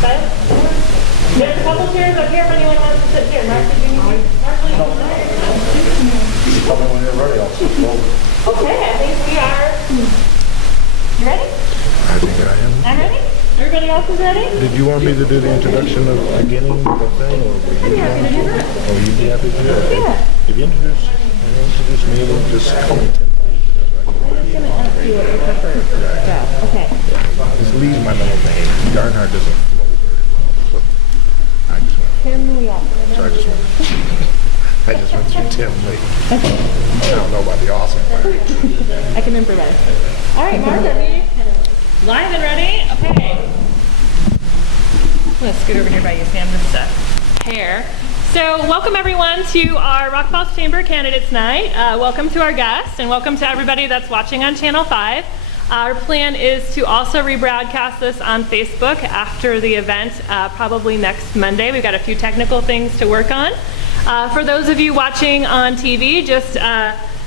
There's a couple chairs up here if anyone wants to sit here. Mark, did you need Tell me when you're ready, I'll sit over. Okay, I think we are. You ready? I think I am. I'm ready? Everybody else is ready? Did you want me to do the introduction of the beginning of the thing, or would I'd be happy to do that. Oh, you'd be happy to do that? Yeah. If you introduce me, then just call me Tim. I'm just going to ask you what you prefer. Yeah. Okay. Just leave my middle name. Darnhard doesn't flow very well, so I just went. Tim Lee. So I just went through Tim Lee. I don't know about the awesome part. I can improvise. All right, Mark, are we live and ready? Okay. I'm going to scoot over here by you, Sam, just a hair. So welcome everyone to our Rockfalls Chamber Candidates Night. Welcome to our guests and welcome to everybody that's watching on Channel 5. Our plan is to also rebroadcast this on Facebook after the event, probably next Monday. We've got a few technical things to work on. For those of you watching on TV,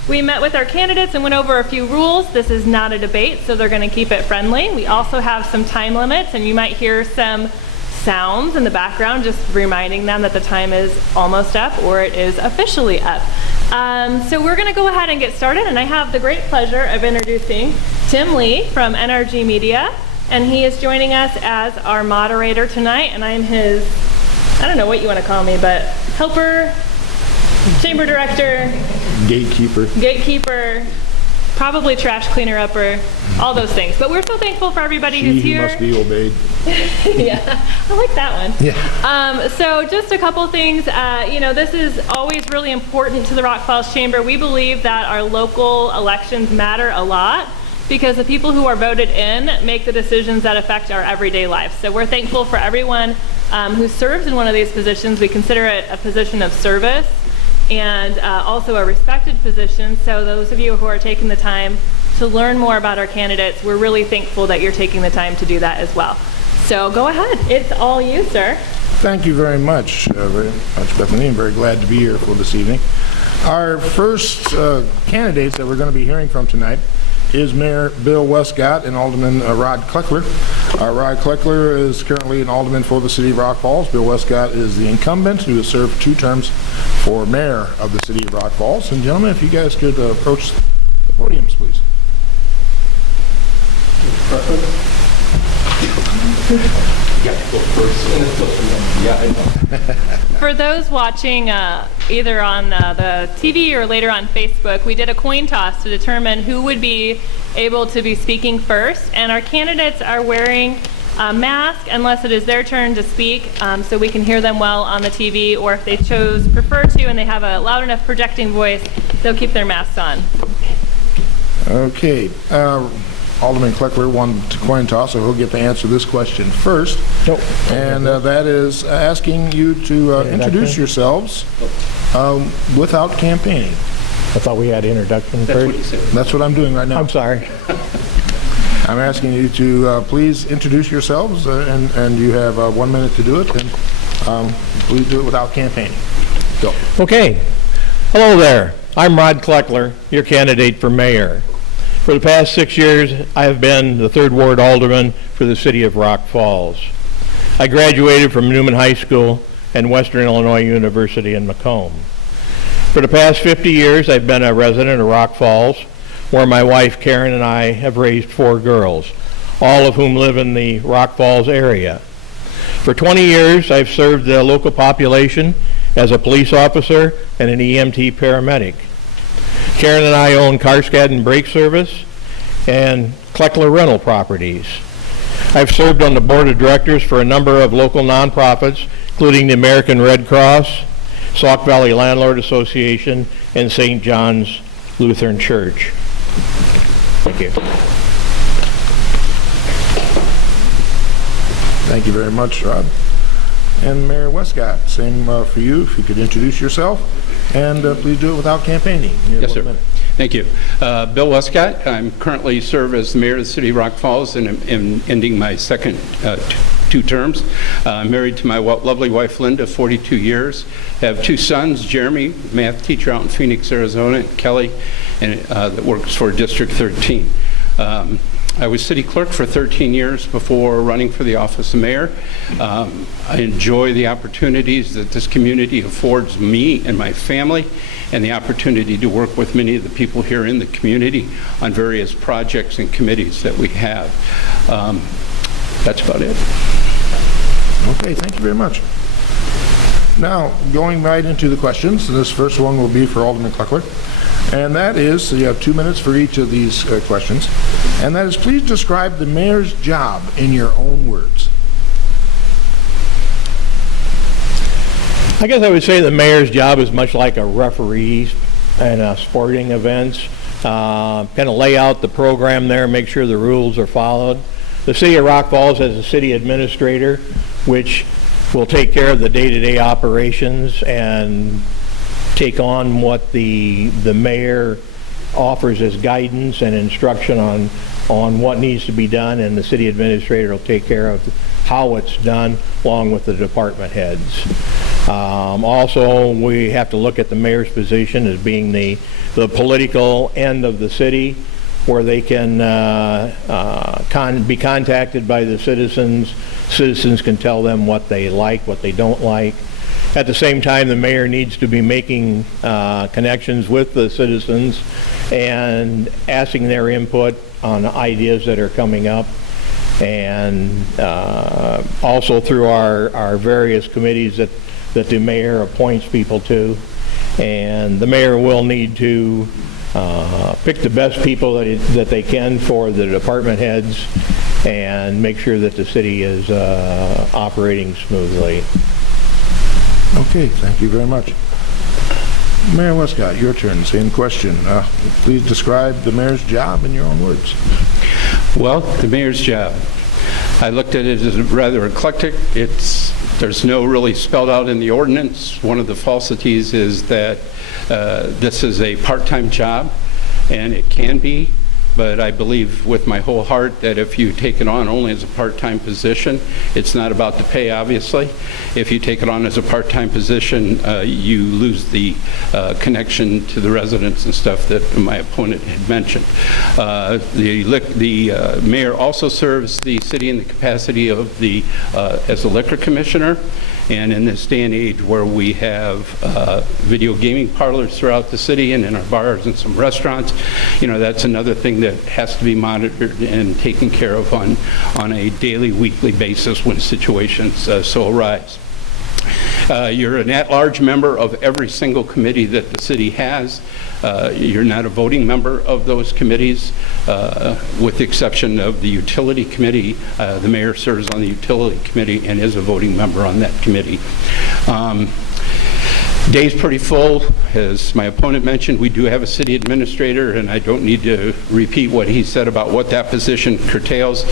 we met with our candidates and went over a few rules. This is not a debate, so they're going to keep it friendly. We also have some time limits, and you might hear some sounds in the background, just reminding them that the time is almost up or it is officially up. So we're going to go ahead and get started, and I have the great pleasure of introducing Tim Lee from NRG Media, and he is joining us as our moderator tonight, and I'm his, I don't know what you want to call me, but helper, chamber director, gatekeeper, probably trash cleaner upper, all those things. But we're so thankful for everybody who's here. He must be obeyed. Yeah, I like that one. Yeah. So just a couple things. This is always really important to the Rockfalls Chamber. We believe that our local elections matter a lot because the people who are voted in make the decisions that affect our everyday life. So we're thankful for everyone who serves in one of these positions. We consider it a position of service and also a respected position. So those of you who are taking the time to learn more about our candidates, we're really thankful that you're taking the time to do that as well. So go ahead, it's all you, sir. Thank you very much, Bethany. I'm very glad to be here for this evening. Our first candidates that we're going to be hearing from tonight is Mayor Bill Wescott and Alderman Rod Kleckler. Rod Kleckler is currently an alderman for the city of Rockfalls. Bill Wescott is the incumbent who has served 2 terms for mayor of the city of Rockfalls. And gentlemen, if you guys could approach the podiums, please. For those watching either on the TV or later on Facebook, we did a coin toss to determine who would be able to be speaking first, and our candidates are wearing a mask unless it is their turn to speak, so we can hear them well on the TV, or if they prefer to and they have a loud enough projecting voice, they'll keep their masks on. Okay. Alderman Kleckler won the coin toss, so he'll get to answer this question first. Nope. And that is asking you to introduce yourselves without campaigning. I thought we had introduction first. That's what I'm doing right now. I'm sorry. I'm asking you to please introduce yourselves, and you have 1 minute to do it, and please do it without campaigning. Go. Okay. Hello there. I'm Rod Kleckler, your candidate for mayor. For the past 6 years, I have been the 3rd Ward Alderman for the city of Rock Falls. I graduated from Newman High School and Western Illinois University in Macomb. For the past 50 years, I've been a resident of Rock Falls, where my wife Karen and I have raised 4 girls, all of whom live in the Rock Falls area. For 20 years, I've served the local population as a police officer and an EMT paramedic. Karen and I own Carskad and Brake Service and Kleckler Rental Properties. I've served on the board of directors for a number of local nonprofits, including the American Red Cross, Sauk Valley Landlord Association, and St. John's Lutheran Church. Thank you. Thank you very much, Rod. And Mayor Wescott, same for you. If you could introduce yourself, and please do it without campaigning. Yes, sir. Thank you. Bill Wescott. I'm currently serve as the mayor of the city of Rock Falls, and I'm ending my second 2 terms. I'm married to my lovely wife, Linda, 42 years. I have 2 sons, Jeremy, math teacher out in Phoenix, Arizona, and Kelly, and that works for District 13. I was city clerk for 13 years before running for the office of mayor. I enjoy the opportunities that this community affords me and my family, and the opportunity to work with many of the people here in the community on various projects and committees that we have. That's about it. Okay, thank you very much. Now, going right into the questions, this first one will be for Alderman Kleckler, and that is, so you have 2 minutes for each of these questions, and that is, please describe the mayor's job in your own words. I guess I would say the mayor's job is much like a referee in sporting events. Kind of lay out the program there, make sure the rules are followed. The city of Rockfalls has a city administrator, which will take care of the day-to-day operations and take on what the mayor offers as guidance and instruction on what needs to be done, and the city administrator will take care of how it's done along with the department heads. Also, we have to look at the mayor's position as being the political end of the city, where they can be contacted by the citizens. Citizens can tell them what they like, what they don't like. At the same time, the mayor needs to be making connections with the citizens and asking their input on ideas that are coming up. And also through our various committees that the mayor appoints people to. And the mayor will need to pick the best people that they can for the department heads and make sure that the city is operating smoothly. Okay, thank you very much. Mayor Wescott, your turn. Same question. Please describe the mayor's job in your own words. Well, the mayor's job. I looked at it as rather eclectic. There's no really spelled out in the ordinance. One of the falsities is that this is a part-time job, and it can be, but I believe with my whole heart that if you take it on only as a part-time position, it's not about the pay, obviously. If you take it on as a part-time position, you lose the connection to the residents and stuff that my opponent had mentioned. The mayor also serves the city in the capacity of as a liquor commissioner. And in this day and age where we have video gaming parlors throughout the city and in our bars and some restaurants, that's another thing that has to be monitored and taken care of on a daily, weekly basis when situations so arise. You're an at-large member of every single committee that the city has. You're not a voting member of those committees, with the exception of the utility committee. The mayor serves on the utility committee and is a voting member on that committee. Day's pretty full. As my opponent mentioned, we do have a city administrator, and I don't need to repeat what he said about what that position curtails,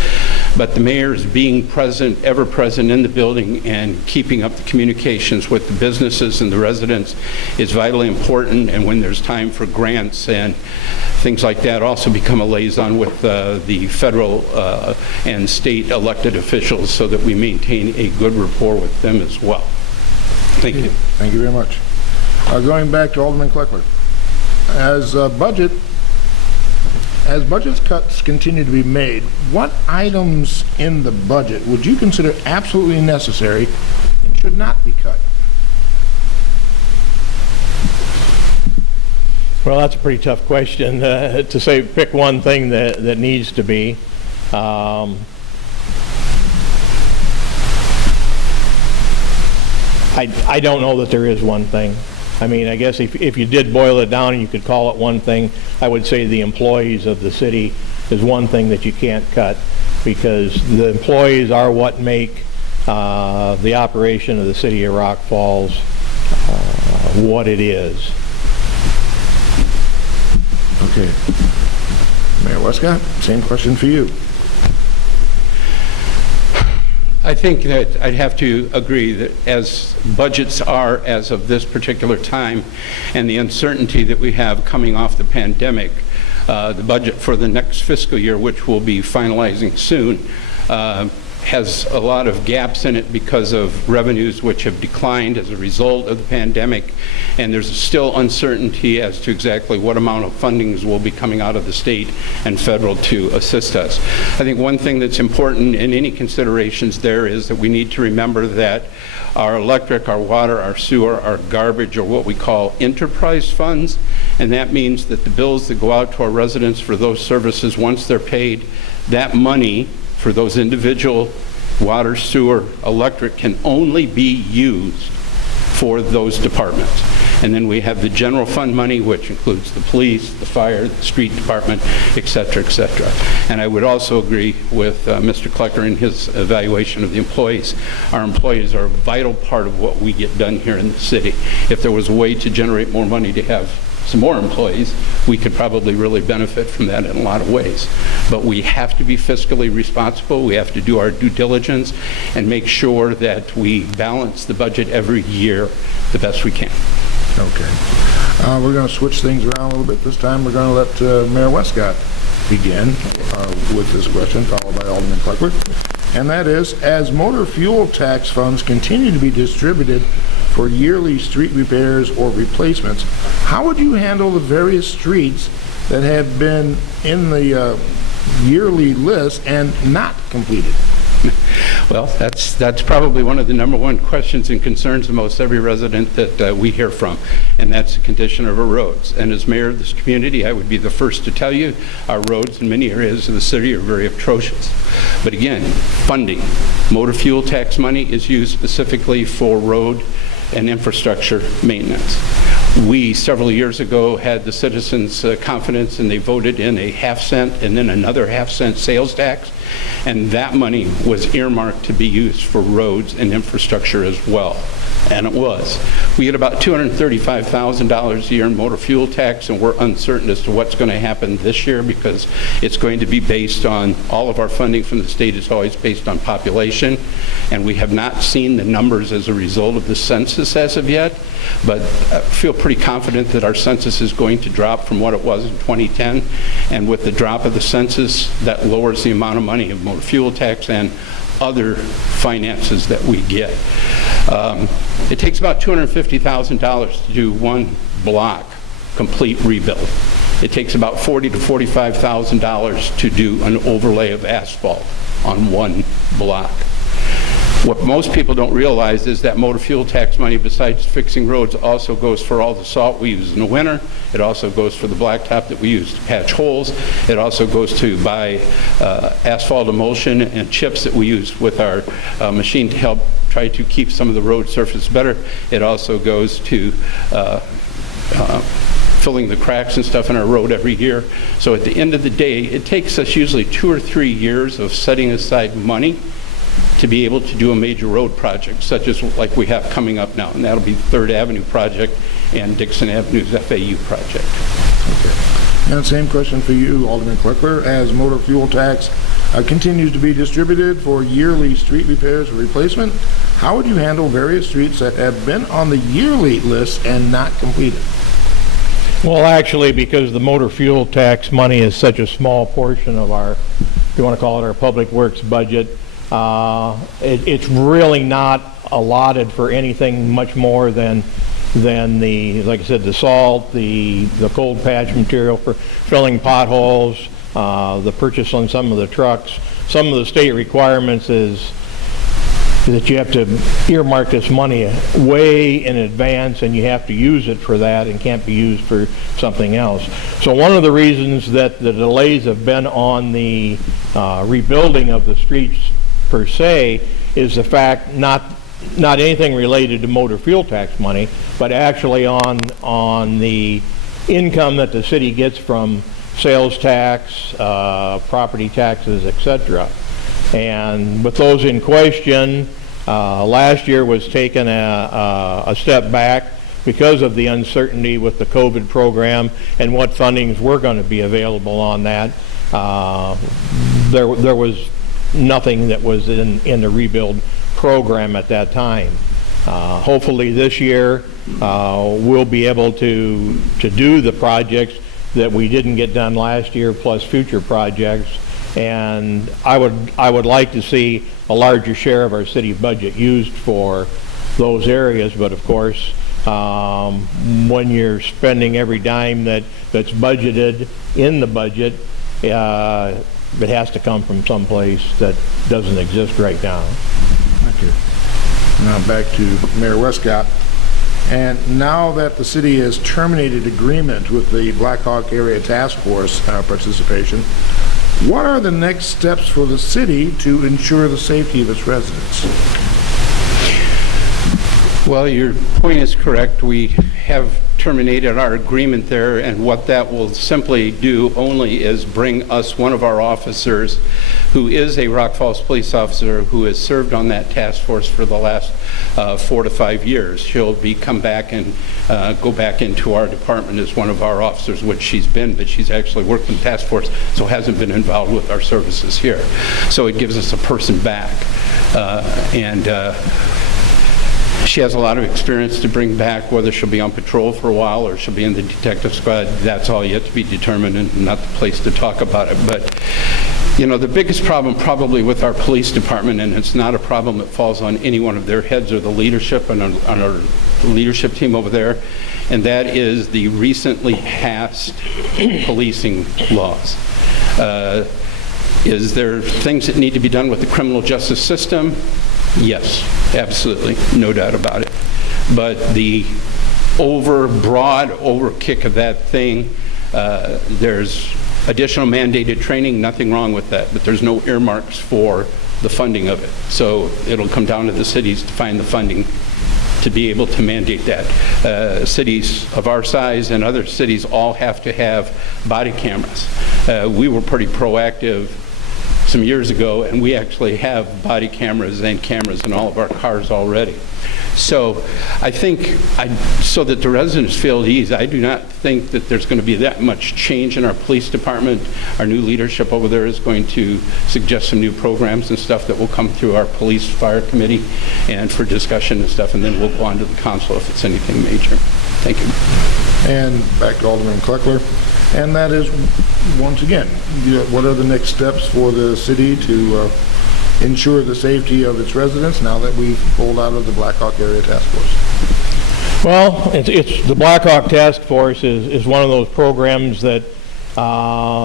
but the mayor's being present, ever present in the building and keeping up the communications with the businesses and the residents is vitally important, and when there's time for grants and things like that, also become a liaison with the federal and state elected officials so that we maintain a good rapport with them as well. Thank you. Thank you very much. Going back to Alderman Kleckler. As budget cuts continue to be made, what items in the budget would you consider absolutely necessary and should not be cut? Well, that's a pretty tough question to say pick one thing that needs to be. I don't know that there is one thing. I mean, I guess if you did boil it down and you could call it one thing, I would say the employees of the city is one thing that you can't cut, because the employees are what make the operation of the city of Rock Falls what it is. Okay. Mayor Wescott, same question for you. I think that I'd have to agree that as budgets are as of this particular time and the uncertainty that we have coming off the pandemic, the budget for the next fiscal year, which we'll be finalizing soon, has a lot of gaps in it because of revenues which have declined as a result of the pandemic, and there's still uncertainty as to exactly what amount of fundings will be coming out of the state and federal to assist us. I think one thing that's important in any considerations there is that we need to remember that our electric, our water, our sewer, our garbage are what we call enterprise funds, and that means that the bills that go out to our residents for those services, once they're paid, that money for those individual water, sewer, electric can only be used for those departments. And then we have the general fund money, which includes the police, the fire, the street department, et cetera, et cetera. And I would also agree with Mr. Kleckler in his evaluation of the employees. Our employees are a vital part of what we get done here in the city. If there was a way to generate more money to have some more employees, we could probably really benefit from that in a lot of ways. But we have to be fiscally responsible. We have to do our due diligence and make sure that we balance the budget every year the best we can. Okay. We're going to switch things around a little bit this time. We're going to let Mayor Wescott begin with this question, followed by Alderman Kleckler. And that is, as motor fuel tax funds continue to be distributed for yearly street repairs or replacements, how would you handle the various streets that have been in the yearly list and not completed? Well, that's probably one of the number one questions and concerns of most every resident that we hear from, and that's the condition of our roads. And as mayor of this community, I would be the first to tell you our roads in many areas of the city are very atrocious. But again, funding. Motor fuel tax money is used specifically for road and infrastructure maintenance. We, several years ago, had the citizens' confidence, and they voted in a half-cent and then another half-cent sales tax, and that money was earmarked to be used for roads and infrastructure as well. And it was. We get about $235,000 a year in motor fuel tax, and we're uncertain as to what's going to happen this year because it's going to be based on, all of our funding from the state is always based on population, and we have not seen the numbers as a result of the census as of yet, but I feel pretty confident that our census is going to drop from what it was in 2010, and with the drop of the census, that lowers the amount of money of motor fuel tax and other finances that we get. It takes about $250,000 to do one block complete rebuild. It takes about $40,000 to $45,000 to do an overlay of asphalt on one block. What most people don't realize is that motor fuel tax money, besides fixing roads, also goes for all the salt we use in the winter. It also goes for the blacktop that we use to patch holes. It also goes to buy asphalt emulsion and chips that we use with our machine to help try to keep some of the road surface better. It also goes to filling the cracks and stuff in our road every year. So at the end of the day, it takes us usually 2 or 3 years of setting aside money to be able to do a major road project, such as like we have coming up now, and that'll be 3rd Avenue project and Dixon Avenue's FAU project. Okay. And same question for you, Alderman Kleckler. As motor fuel tax continues to be distributed for yearly street repairs or replacement, how would you handle various streets that have been on the yearly list and not completed? Well, actually, because the motor fuel tax money is such a small portion of our, if you want to call it our public works budget, it's really not allotted for anything much more than the, like I said, the salt, the cold patch material for filling potholes, the purchase on some of the trucks. Some of the state requirements is that you have to earmark this money way in advance, and you have to use it for that and can't be used for something else. So one of the reasons that the delays have been on the rebuilding of the streets per se is the fact not anything related to motor fuel tax money, but actually on the income that the city gets from sales tax, property taxes, etc. And with those in question, last year was taken a step back because of the uncertainty with the COVID program and what fundings were going to be available on that. There was nothing that was in the rebuild program at that time. Hopefully this year we'll be able to do the projects that we didn't get done last year, plus future projects, And I would like to see a larger share of our city budget used for those areas, but of course, when you're spending every dime that's budgeted in the budget, it has to come from someplace that doesn't exist right now. Thank you. Now back to Mayor Wescott. And now that the city has terminated agreement with the Black Hawk Area Task Force participation, what are the next steps for the city to ensure the safety of its residents? Well, your point is correct. We have terminated our agreement there, and what that will simply do only is bring us one of our officers who is a Rockfalls police officer who has served on that task force for the last 4 to 5 years. She'll come back and go back into our department as one of our officers, which she's been, but she's actually worked in the task force, so hasn't been involved with our services here. So it gives us a person back. She has a lot of experience to bring back. Whether she'll be on patrol for a while or she'll be in the detective squad, that's all yet to be determined and not the place to talk about it. But, you know, the biggest problem probably with our police department, and it's not a problem that falls on any one of their heads or the leadership and on our leadership team over there, and that is the recently passed policing laws. Is there things that need to be done with the criminal justice system? Yes, absolutely, no doubt about it. But the broad overkick of that thing, there's additional mandated training, nothing wrong with that, but there's no earmarks for the funding of it. So it'll come down to the cities to find the funding to be able to mandate that. Cities of our size and other cities all have to have body cameras. We were pretty proactive some years ago, and we actually have body cameras and cameras in all of our cars already. So I think, so that the residents feel at ease, I do not think that there's going to be that much change in our police department. Our new leadership over there is going to suggest some new programs and stuff that will come through our police fire committee and for discussion and stuff, and then we'll go on to the council if it's anything major. Thank you. And back to Alderman Kleckler. And that is, once again, what are the next steps for the city to ensure the safety of its residents now that we've pulled out of the Black Hawk Area Task Force? Well, it's the Black Hawk Task Force is one of those programs that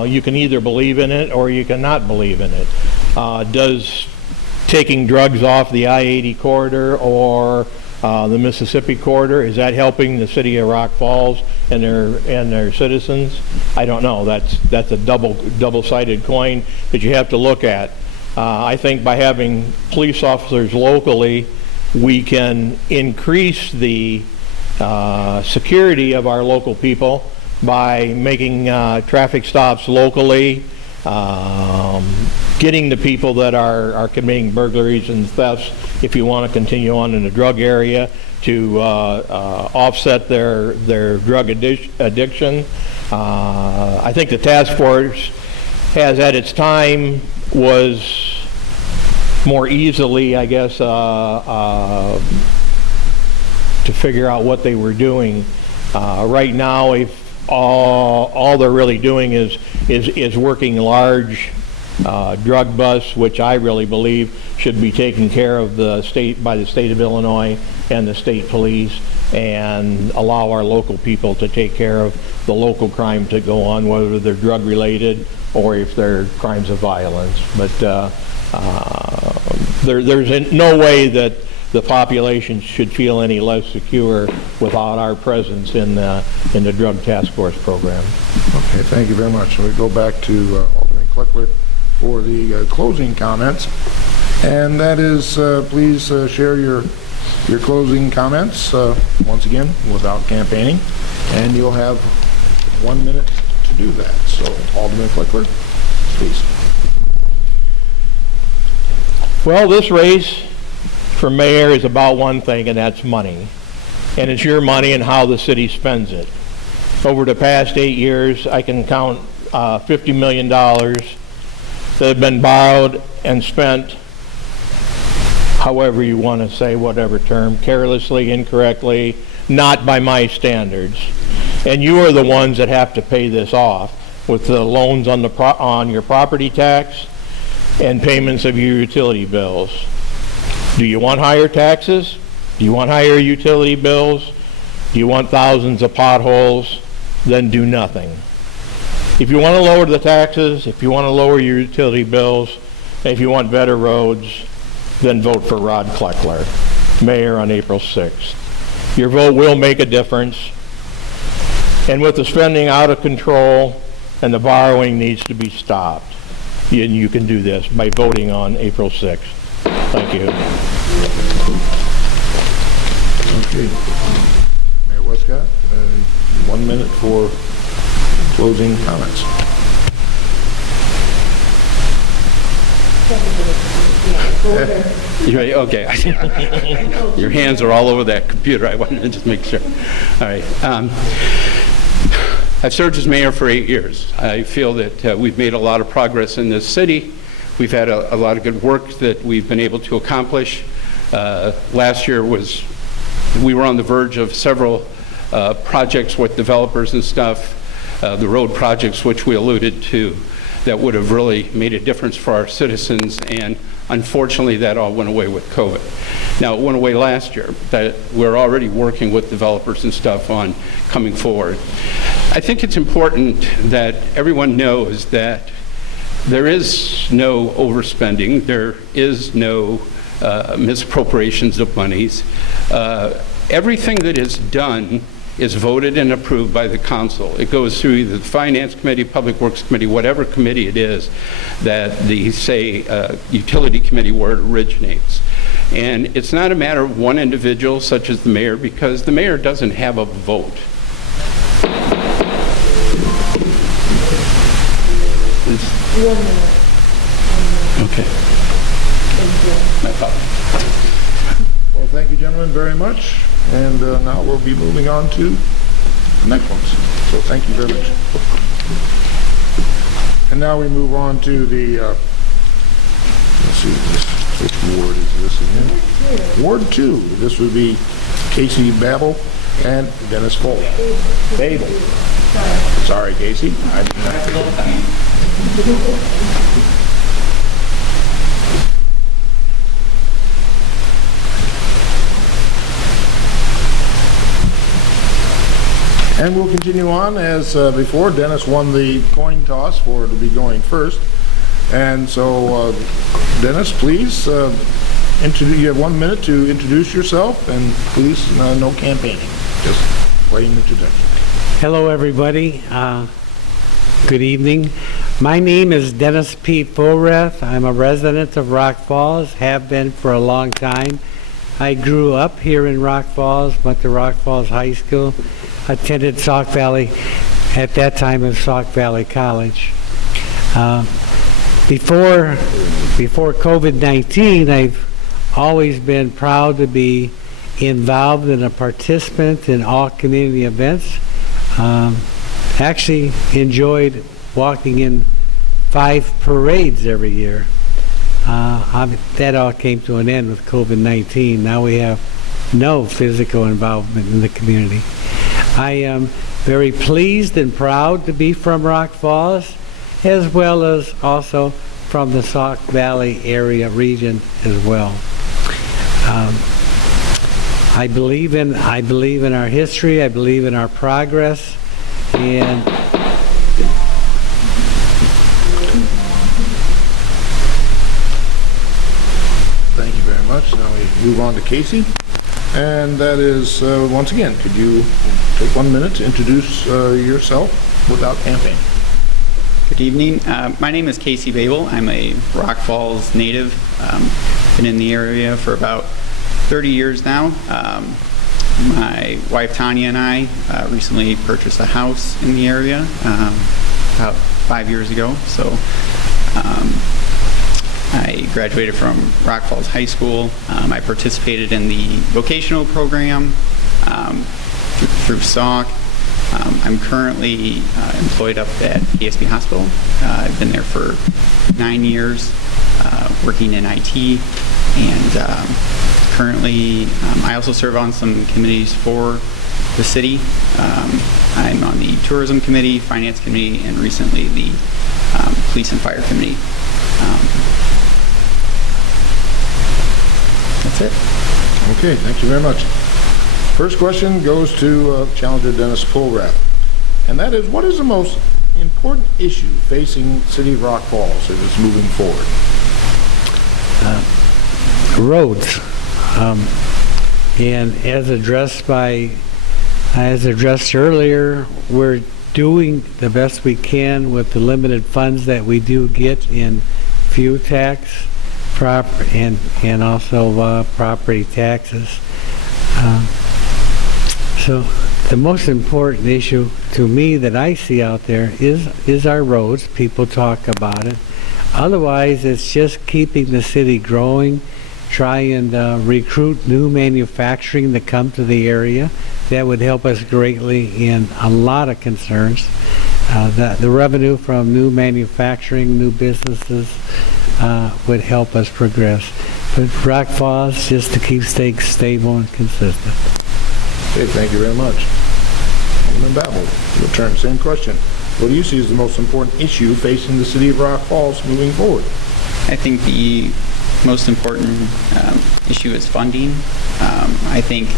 you can either believe in it or you cannot believe in it. Does taking drugs off the I-80 corridor or the Mississippi corridor, is that helping the city of Rock Falls and their citizens? I don't know. That's a double-sided coin that you have to look at. I think by having police officers locally, we can increase the security of our local people by making traffic stops locally, getting the people that are committing burglaries and thefts, if you want to continue on in the drug area, to offset their drug addiction. I think the task force has, at its time, was more easily, I guess, to figure out what they were doing. Right now, if all they're really doing is working large drug busts, which I really believe should be taken care of by the state of Illinois and the state police, and allow our local people to take care of the local crimes that go on, whether they're drug related or if they're crimes of violence. But there's no way that the population should feel any less secure without our presence in the Drug Task Force program. Okay, thank you very much. We go back to Alderman Kleckler for the closing comments, and that is, please share your closing comments once again without campaigning, and you'll have 1 minute to do that. So, Alderman Kleckler, please. Well, this race for mayor is about one thing, and that's money. And it's your money and how the city spends it. Over the past 8 years, I can count $50 million that have been borrowed and spent, however you want to say, whatever term, carelessly, incorrectly, not by my standards. And you are the ones that have to pay this off. with the loans on on your property tax and payments of your utility bills. Do you want higher taxes? Do you want higher utility bills? Do you want thousands of potholes? Then do nothing. If you want to lower the taxes, if you want to lower your utility bills, if you want better roads, then vote for Rod Kleckler, mayor on April 6th. Your vote will make a difference. And with the spending out of control and the borrowing needs to be stopped, you can do this by voting on April 6th. Thank you. Okay. Mayor Wescott, 1 minute for closing comments. You ready? Okay. Your hands are all over that computer. I wanted to just make sure. All right. I've served as mayor for 8 years. I feel that we've made a lot of progress in this city. We've had a lot of good work that we've been able to accomplish. Last year we were on the verge of several projects with developers and stuff, the road projects which we alluded to, that would have really made a difference for our citizens, and unfortunately that all went away with COVID. Now it went away last year, but we're already working with developers and stuff on coming forward. I think it's important that everyone knows that there is no overspending, there is no misappropriations of monies. Everything that is done is voted and approved by the council. It goes through either the Finance Committee, Public Works Committee, whatever committee it is that the, Utility Committee where it originates. And it's not a matter of one individual such as the mayor, because the mayor doesn't have a vote. Okay. No problem. Well, thank you, gentlemen, very much. And now we'll be moving on to the next ones. So thank you very much. And now we move on to the, let's see, which ward is this again? Ward 2. This would be Casey Babel and Dennis Cole. Babel. Sorry, Casey. I did not. And we'll continue on as before. Dennis won the coin toss to be going first. And so, Dennis, please, you have 1 minute to introduce yourself, and please, no campaigning, just plain introduction. Hello, everybody. Good evening. My name is Dennis P. Fulreth. I'm a resident of Rock Falls, have been for a long time. I grew up here in Rock Falls, went to Rock Falls High School, attended Sauk Valley, at that time it was Sauk Valley College. Before COVID-19, I've always been proud to be involved and a participant in all community events. Actually enjoyed walking in 5 parades every year. That all came to an end with COVID-19. Now we have no physical involvement in the community. I am very pleased and proud to be from Rock Falls, as well as also from the Sauk Valley area region as well. I believe in our history. I believe in our progress, and Thank you very much. Now we move on to Casey. And that is, once again, could you take 1 minute to introduce yourself without campaigning? Good evening. My name is Casey Babel. I'm a Rock Falls native. Been in the area for about 30 years now. My wife Tanya and I recently purchased a house in the area about 5 years ago. So I graduated from Rock Falls High School. I participated in the vocational program through Sauk. I'm currently employed up at PSB Hospital. I've been there for 9 years, working in IT, and currently I also serve on some committees for the city. I'm on the tourism committee, finance committee, and recently the police and fire committee. That's it. Okay, thank you very much. First question goes to Challenger Dennis Polrath, and that is, what is the most important issue facing City of Rock Falls as it's moving forward? Roads. And as addressed earlier, we're doing the best we can with the limited funds that we do get in fuel tax and also property taxes. So the most important issue to me that I see out there is our roads. People talk about it. Otherwise, it's just keeping the city growing, try and recruit new manufacturing to come to the area. That would help us greatly in a lot of concerns. The revenue from new manufacturing, new businesses would help us progress. But Rock Falls, just to keep things stable and consistent. Okay, thank you very much. Alderman Babel, your turn, same question. What do you see as the most important issue facing the City of Rock Falls moving forward? I think the most important issue is funding. I think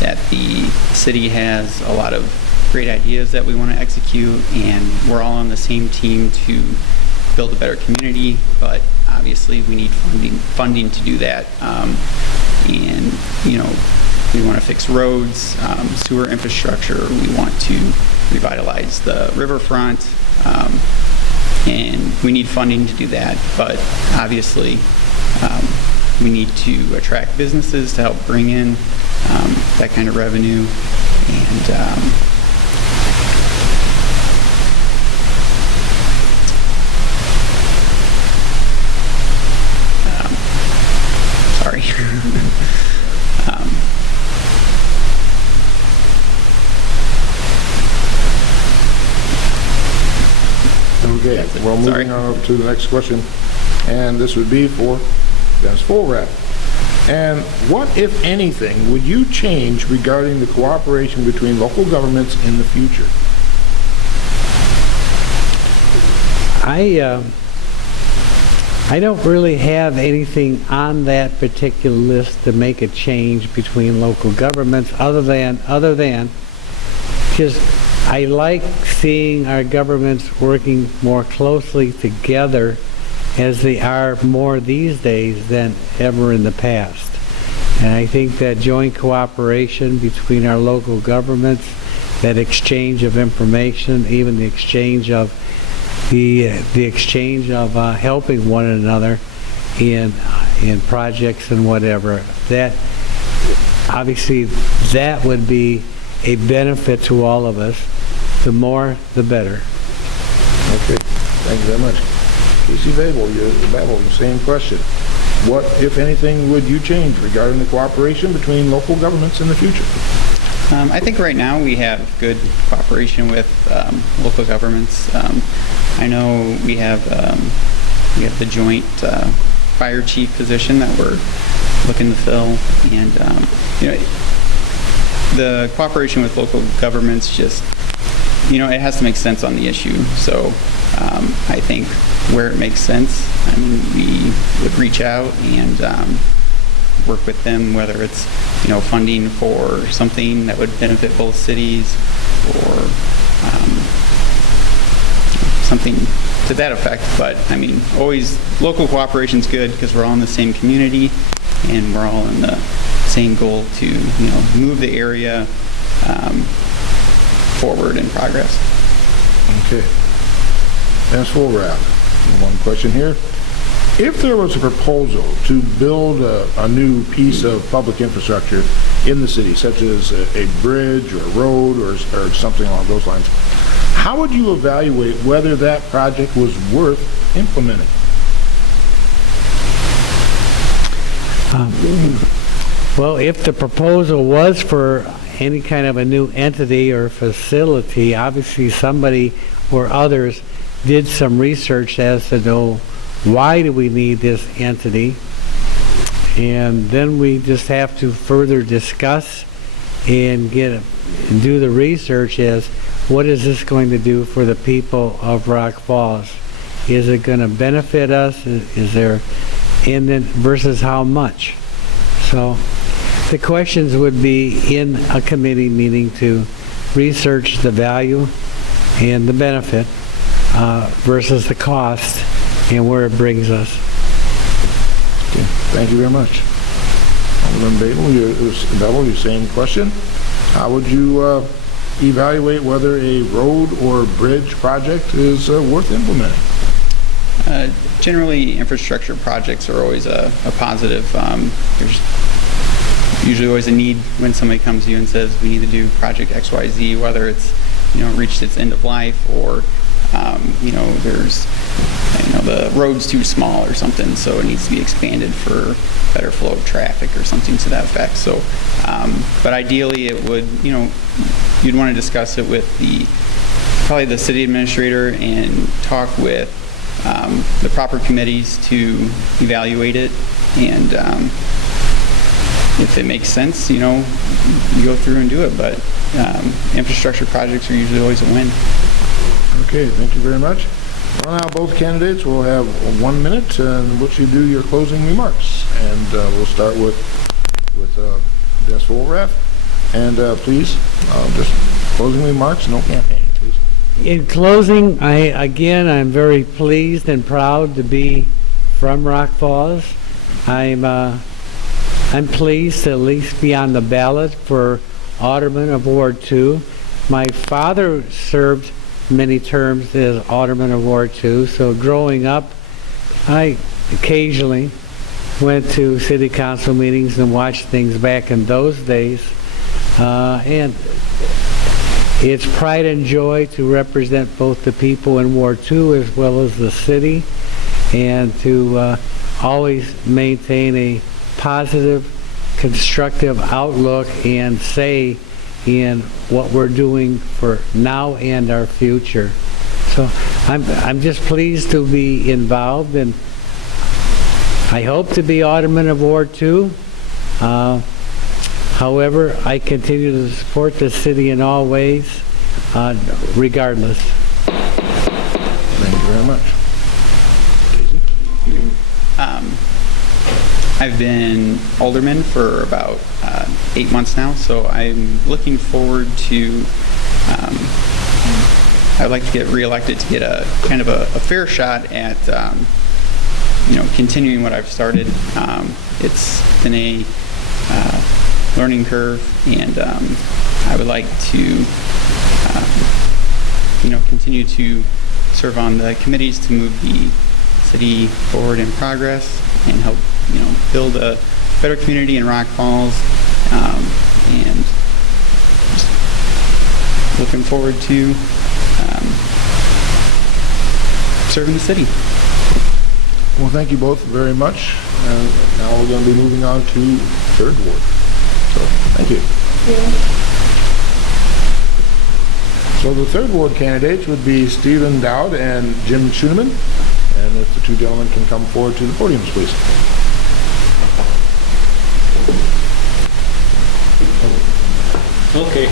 that the city has a lot of great ideas that we want to execute, and we're all on the same team to build a better community, but obviously we need funding to do that. And, you know, we want to fix roads, sewer infrastructure. We want to revitalize the riverfront, and we need funding to do that. But obviously, we need to attract businesses to help bring in that kind of revenue. And sorry. Okay, well, moving on to the next question, and this would be for Dennis Polrath. And what, if anything, would you change regarding the cooperation between local governments in the future? I don't really have anything on that particular list to make a change between local governments other than just I like seeing our governments working more closely together as they are more these days than ever in the past. And I think that joint cooperation between our local governments, that exchange of information, even the exchange of helping one another in projects and whatever, that obviously that would be a benefit to all of us. The more, the better. Okay, thank you very much. Casey Babel, the same question. What, if anything, would you change regarding the cooperation between local governments in the future? I think right now we have good cooperation with local governments. I know we have the joint fire chief position that we're looking to fill, and you know, the cooperation with local governments just, you know, it has to make sense on the issue. So I think where it makes sense, I mean, we would reach out and work with them, whether it's, you know, funding for something that would benefit both cities or something to that effect. But I mean, always local cooperation is good because we're all in the same community and we're all in the same goal to, you know, move the area forward in progress. Okay. Dennis Polrath, one question here. If there was a proposal to build a new piece of public infrastructure in the city, such as a bridge or a road or something along those lines, how would you evaluate whether that project was worth implementing? Well, if the proposal was for any kind of a new entity or facility, obviously somebody or others did some research as to know why do we need this entity, and then we just have to further discuss and do the research as what is this going to do for the people of Rock Falls? Is it going to benefit us? Is there, and then versus how much? So the questions would be in a committee meeting to research the value and the benefit versus the cost and where it brings us. Okay, thank you very much. Alderman Babel, your same question. How would you evaluate whether a road or bridge project is worth implementing? Generally, infrastructure projects are always a positive. There's usually always a need when somebody comes to you and says we need to do project XYZ, whether it's reached its end of life or there's the road's too small or something, so it needs to be expanded for better flow of traffic or something to that effect. So, but ideally, it would you'd want to discuss it with probably the city administrator and talk with the proper committees to evaluate it, and if it makes sense, you go through and do it. But infrastructure projects are usually always a win. Okay, thank you very much. Well, now both candidates will have 1 minute in which you do your closing remarks, and we'll start with Dennis Fulrath. And please, just closing remarks, no campaigning, please. In closing, I'm very pleased and proud to be from Rock Falls. I'm pleased to at least be on the ballot for Alderman of Ward 2. My father served many terms as Alderman of Ward 2, so growing up, I occasionally went to city council meetings and watched things back in those days. And it's pride and joy to represent both the people in Ward 2 as well as the city, and to always maintain a positive, constructive outlook and say in what we're doing for now and our future. So I'm just pleased to be involved, and I hope to be Alderman of Ward 2. However, I continue to support the city in all ways, regardless. Thank you very much. I've been alderman for about 8 months now, so I'm looking forward to, I'd like to get reelected to get a kind of a fair shot at, continuing what I've started. It's been a learning curve, and I would like to, continue to serve on the committees to move the city forward in progress and help, build a better community in Rock Falls, and just looking forward to serving the city. Well, thank you both very much. Now we're going to be moving on to Third Ward. So, thank you. So the Third Ward candidates would be Stephen Dowd and Jim Schumann. And if the two gentlemen can come forward to the podiums, please. Okay.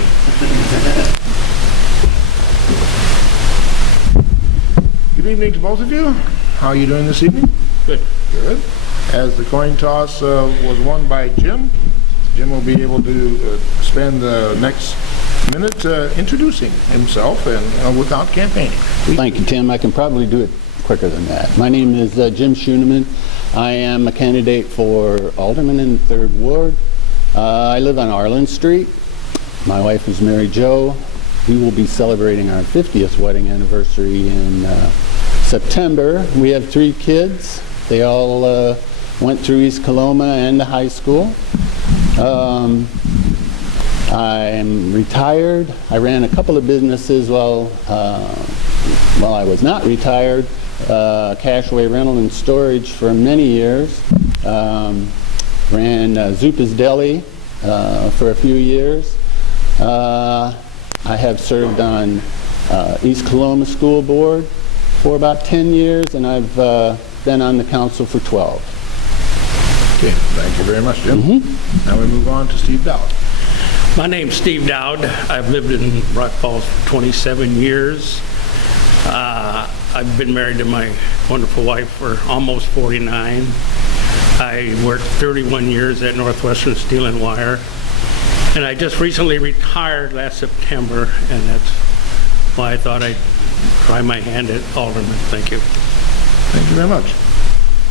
Good evening to both of you. How are you doing this evening? Good. Good. As the coin toss was won by Jim, Jim will be able to spend the next minute introducing himself and without campaigning. Please. Thank you, Tim. I can probably do it quicker than that. My name is Jim Schumann. I am a candidate for Alderman in the 3rd Ward. I live on Arlen Street. My wife is Mary Jo. We will be celebrating our 50th wedding anniversary in September. We have 3 kids. They all went through East Coloma and the high school. I'm retired. I ran a couple of businesses while I was not retired. Cashaway Rental and Storage for many years. Ran Zupa's Deli for a few years. I have served on East Coloma School Board for about 10 years, and I've been on the council for 12. Okay, thank you very much, Jim. Now we move on to Steve Dowd. My name's Steve Dowd. I've lived in Rock Falls for 27 years. I've been married to my wonderful wife for almost 49. I worked 31 years at Northwestern Steel and Wire. And I just recently retired last September, and that's why I thought I'd try my hand at Alderman. Thank you. Thank you very much.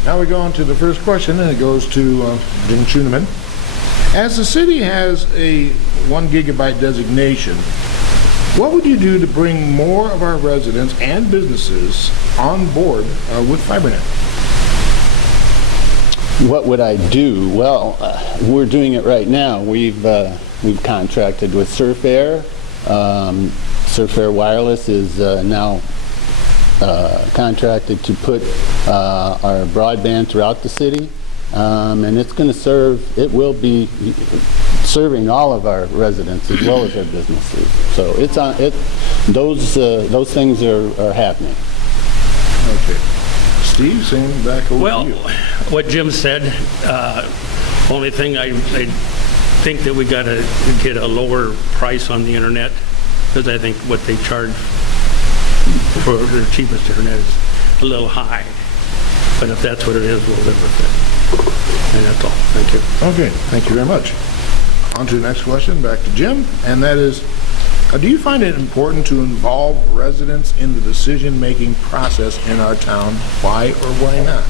Now we go on to the first question, and it goes to Jim Schumann. As the city has a 1 gigabyte designation, what would you do to bring more of our residents and businesses on board with FiberNet? What would I do? Well, we're doing it right now. We've contracted with Surf Air. Surf Air Wireless is now contracted to put our broadband throughout the city, and it's going to it will be serving all of our residents as well as our businesses. So those things are happening. Okay. Steve, same back over to you. What Jim said, only thing I think that we got to get a lower price on the internet, because I think what they charge for the cheapest internet is a little high. But if that's what it is, we'll live with it. And that's all. Thank you. Okay, thank you very much. On to the next question, back to Jim, and that is, do you find it important to involve residents in the decision-making process in our town? Why or why not?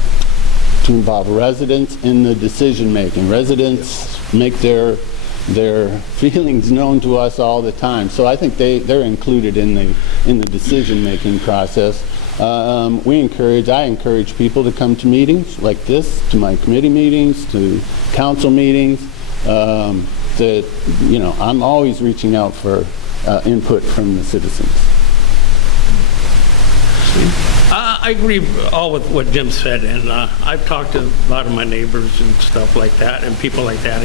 To involve residents in the decision-making. Residents make their feelings known to us all the time, so I think they're included in the decision-making process. I encourage people to come to meetings like this, to my committee meetings, to council meetings. I'm always reaching out for input from the citizens. I agree all with what Jim said, and I've talked to a lot of my neighbors and stuff like that, and people like that,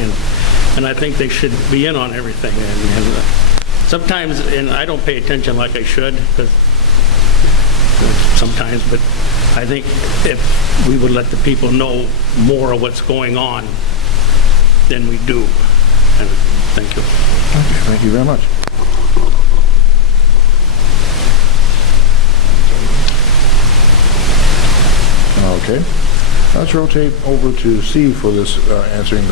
and I think they should be in on everything. And sometimes, and I don't pay attention like I should, because sometimes, but I think if we would let the people know more of what's going on than we do. And thank you. Okay, thank you very much. Okay, let's rotate over to Steve for this, answering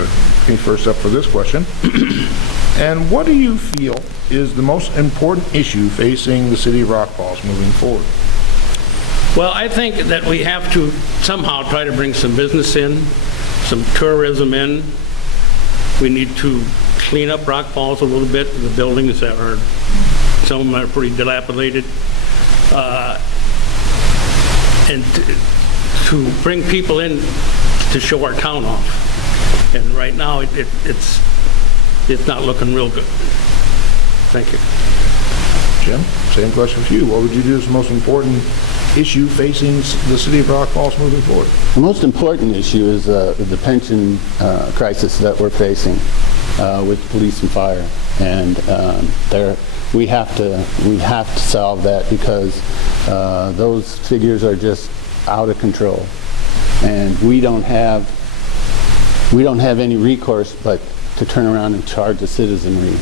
me first up for this question. And what do you feel is the most important issue facing the city of Rock Falls moving forward? Well, I think that we have to somehow try to bring some business in, some tourism in. We need to clean up Rock Falls a little bit, the buildings that are, some of them are pretty dilapidated. And to bring people in to show our town off. And right now, it's not looking real good. Thank you. Jim, same question for you. What would you do as the most important issue facing the city of Rock Falls moving forward? The most important issue is the pension crisis that we're facing with police and fire, and we have to solve that, because those figures are just out of control, and we don't have any recourse but to turn around and charge the citizenry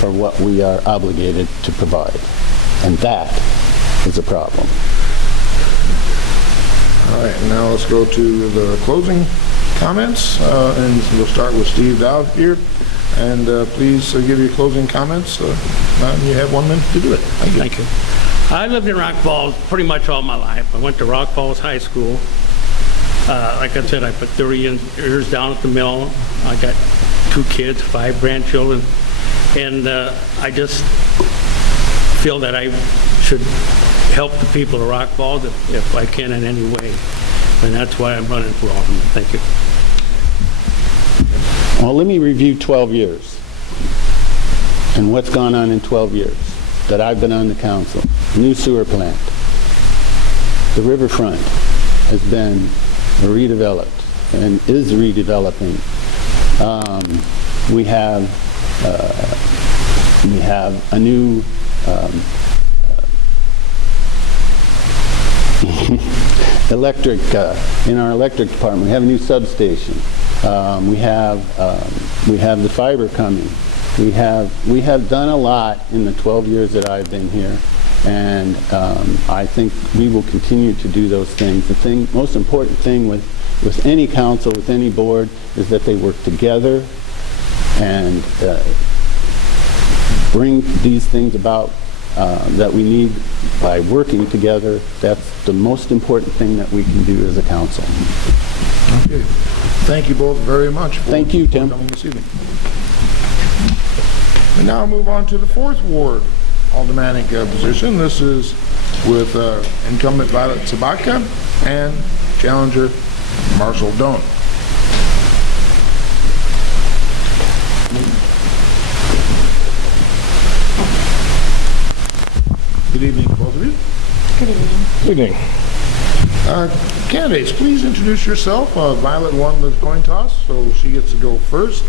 for what we are obligated to provide, and that is a problem. All right, now let's go to the closing comments, and we'll start with Steve Dowd here. And please give your closing comments. You have 1 minute to do it. Thank you. Thank you. I lived in Rock Falls pretty much all my life. I went to Rock Falls High School. Like I said, I put 30 years down at the mill. I got 2 kids, 5 grandchildren, and I just feel that I should help the people of Rock Falls if I can in any way, and that's why I'm running for Alderman. Thank you. Well, let me review 12 years and what's gone on in 12 years that I've been on the council. New sewer plant. The riverfront has been redeveloped and is redeveloping. We have a new electric in our electric department. We have a new substation. We have the fiber coming. We have done a lot in the 12 years that I've been here, and I think we will continue to do those things. The most important thing with any council, with any board, is that they work together and bring these things about that we need by working together. That's the most important thing that we can do as a council. Okay. Thank you both very much for Thank you, Tim. coming this evening. And now I'll move on to the 4th Ward aldermanic position. This is with incumbent Violet Cebaca and challenger Marshall Doan. Good evening, both of you. Good evening. Good evening. Candidates, please introduce yourself. Violet won the coin toss, so she gets to go first.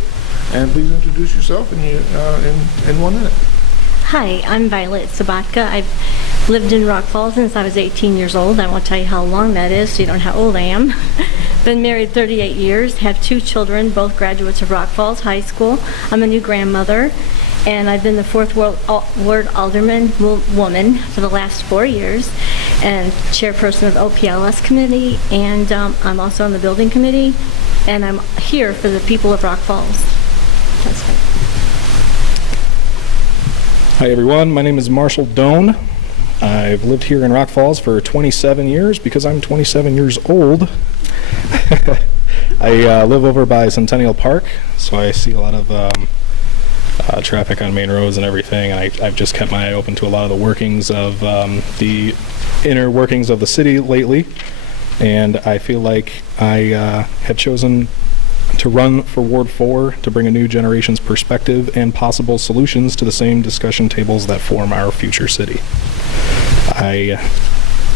And please introduce yourself in 1 minute. Hi, I'm Violet Zabatka. I've lived in Rockfalls since I was 18 years old. I won't tell you how long that is, so you don't know how old I am. Been married 38 years, have 2 children, both graduates of Rockfalls High School. I'm a new grandmother, and I've been the 4th Ward Alderman woman for the last 4 years, and chairperson of OPLS committee, and I'm also on the building committee, and I'm here for the people of Rockfalls. That's right. Hi everyone, my name is Marshall Doan. I've lived here in Rockfalls for 27 years because I'm 27 years old. I live over by Centennial Park, so I see a lot of traffic on main roads and everything, and I've just kept my eye open to a lot of the workings of the inner workings of the city lately, and I feel like I have chosen to run for Ward 4 to bring a new generation's perspective and possible solutions to the same discussion tables that form our future city. I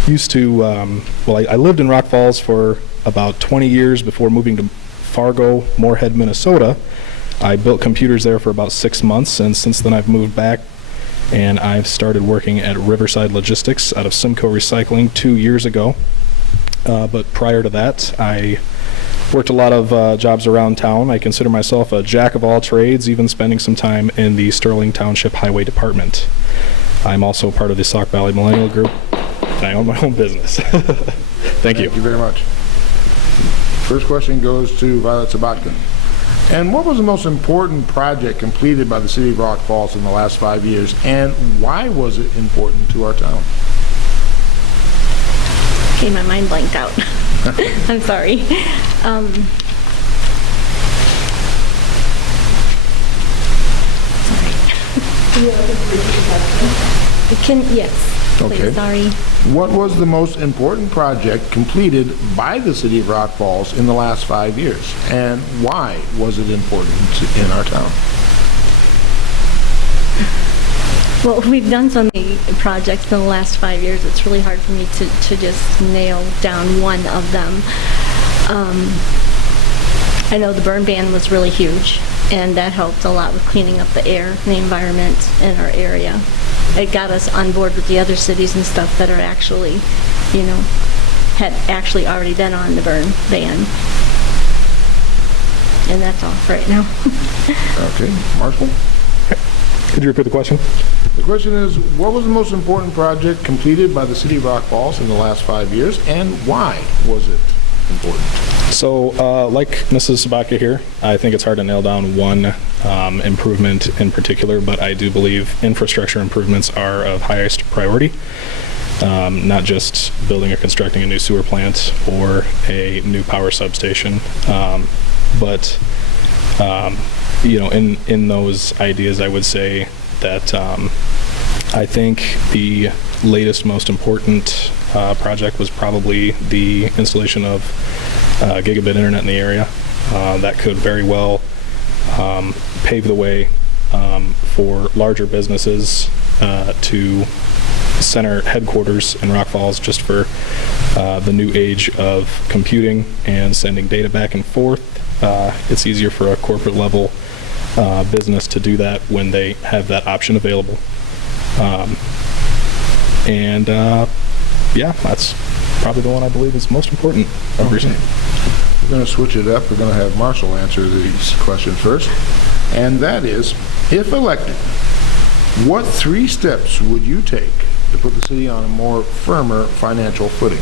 used to, I lived in Rock Falls for about 20 years before moving to Fargo, Moorhead, Minnesota. I built computers there for about 6 months, and since then I've moved back and I've started working at Riverside Logistics out of Simcoe Recycling 2 years ago. But prior to that, I worked a lot of jobs around town. I consider myself a jack of all trades, even spending some time in the Sterling Township Highway Department. I'm also part of the Sauk Valley Millennial Group, and I own my own business. Thank you. Thank you very much. First question goes to Violet Zabatka. And what was the most important project completed by the city of Rock Falls in the last 5 years, and why was it important to our town? Okay, my mind blanked out. I'm sorry. Yes. Okay. Please, sorry. What was the most important project completed by the city of Rock Falls in the last 5 years, and why was it important in our town? Well, we've done so many projects in the last 5 years, it's really hard for me to just nail down one of them. I know the burn ban was really huge, and that helped a lot with cleaning up the air and the environment in our area. It got us on board with the other cities and stuff that are actually, had actually already been on the burn ban. And that's all for right now. Okay, Marshall? Could you repeat the question? The question is, what was the most important project completed by the city of Rock Falls in the last 5 years, and why was it important? So, like Mrs. Cebaca here, I think it's hard to nail down one improvement in particular, but I do believe infrastructure improvements are of highest priority. Not just building or constructing a new sewer plant or a new power substation, but in those ideas, I would say that I think the latest, most important project was probably the installation of gigabit internet in the area. That could very well pave the way for larger businesses to center headquarters in Rock Falls, just for the new age of computing and sending data back and forth. It's easier for a corporate level business to do that when they have that option available. Yeah, that's probably the one I believe is most important of recent. We're going to switch it up. We're going to have Marshall answer these questions first. and that is, if elected, what 3 steps would you take to put the city on a more firmer financial footing?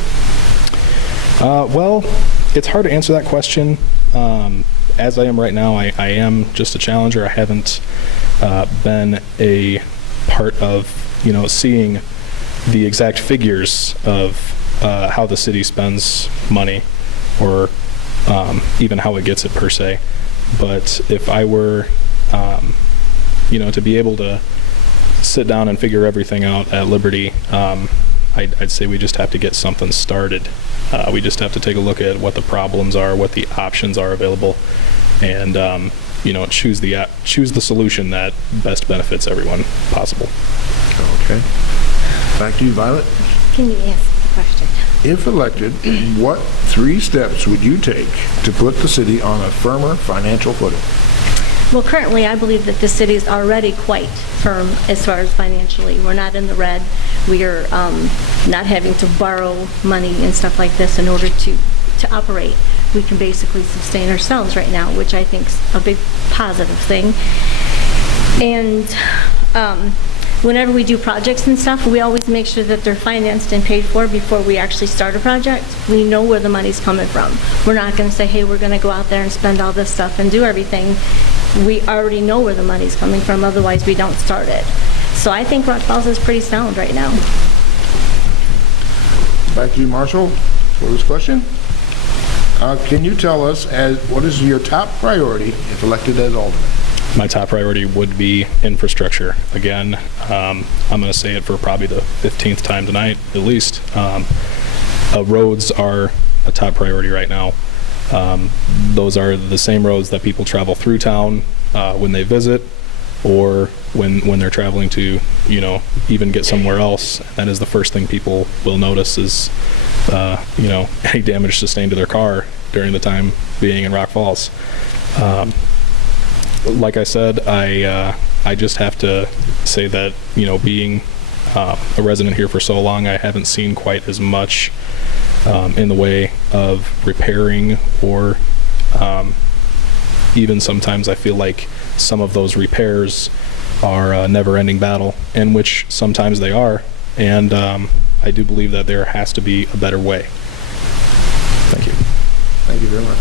Well, it's hard to answer that question. As I am right now, I am just a challenger. I haven't been a part of, seeing the exact figures of how the city spends money, or even how it gets it per se. But if I were, to be able to sit down and figure everything out at Liberty, I'd say we just have to get something started. We just have to take a look at what the problems are, what the options are available, and choose the solution that best benefits everyone possible. Okay. Back to you, Violet. Can you ask the question? If elected, what 3 steps would you take to put the city on a firmer financial footing? Well, currently, I believe that the city is already quite firm as far as financially. We're not in the red. We are not having to borrow money and stuff like this in order to operate. We can basically sustain ourselves right now, which I think is a big positive thing. And whenever we do projects and stuff, we always make sure that they're financed and paid for before we actually start a project. We know where the money's coming from. We're not going to say, hey, we're going to go out there and spend all this stuff and do everything. We already know where the money's coming from, otherwise we don't start it. So I think Rockfalls is pretty sound right now. Back to you, Marshall, for this question. Can you tell us what is your top priority if elected as alderman? My top priority would be infrastructure. Again, I'm going to say it for probably the 15th time tonight, at least. Roads are a top priority right now. Those are the same roads that people travel through town when they visit, or when they're traveling to, even get somewhere else. That is the first thing people will notice is, any damage sustained to their car during the time being in Rockfalls. Like I said, I just have to say that, being a resident here for so long, I haven't seen quite as much in the way of repairing, or even sometimes I feel like some of those repairs are a never-ending battle, in which sometimes they are, and I do believe that there has to be a better way. Thank you. Thank you very much.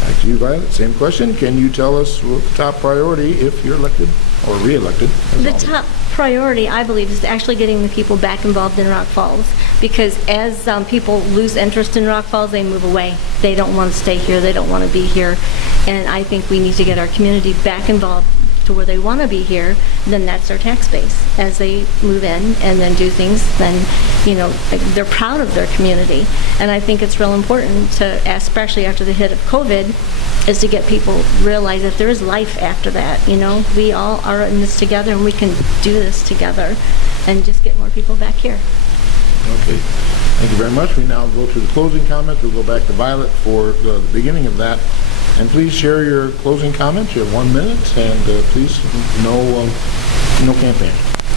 Back to you, Violet. Same question. Can you tell us what the top priority if you're elected or re-elected? The top priority, I believe, is actually getting the people back involved in Rockfalls, because as people lose interest in Rockfalls, they move away. They don't want to stay here. They don't want to be here. And I think we need to get our community back involved to where they want to be here. Then that's their tax base. As they move in and then do things, then, they're proud of their community. And I think it's real important to, especially after the hit of COVID, is to get people realize that there is life after that. We all are in this together, and we can do this together and just get more people back here. Okay. Thank you very much. We now go to the closing comments. We'll go back to Violet for the beginning of that. And please share your closing comments. You have 1 minute, and please, no campaign.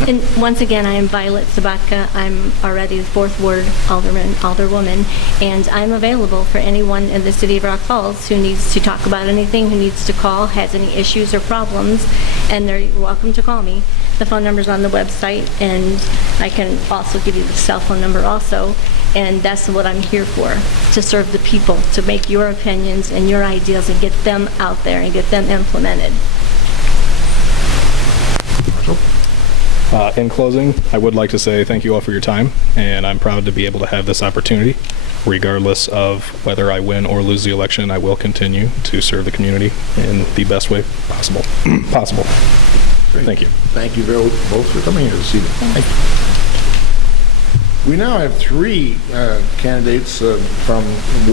And once again, I am Violet Zabatka. I'm already the 4th Ward Alderwoman, and I'm available for anyone in the city of Rockfalls who needs to talk about anything, who needs to call, has any issues or problems, and they're welcome to call me. The phone number's on the website, and I can also give you the cell phone number also, and that's what I'm here for, to serve the people, to make your opinions and your ideas and get them out there and get them implemented. Marshall? In closing, I would like to say thank you all for your time, and I'm proud to be able to have this opportunity. Regardless of whether I win or lose the election, I will continue to serve the community in the best way possible. Great. Thank you. Thank you both for coming here this evening. Thank you. We now have 3 candidates from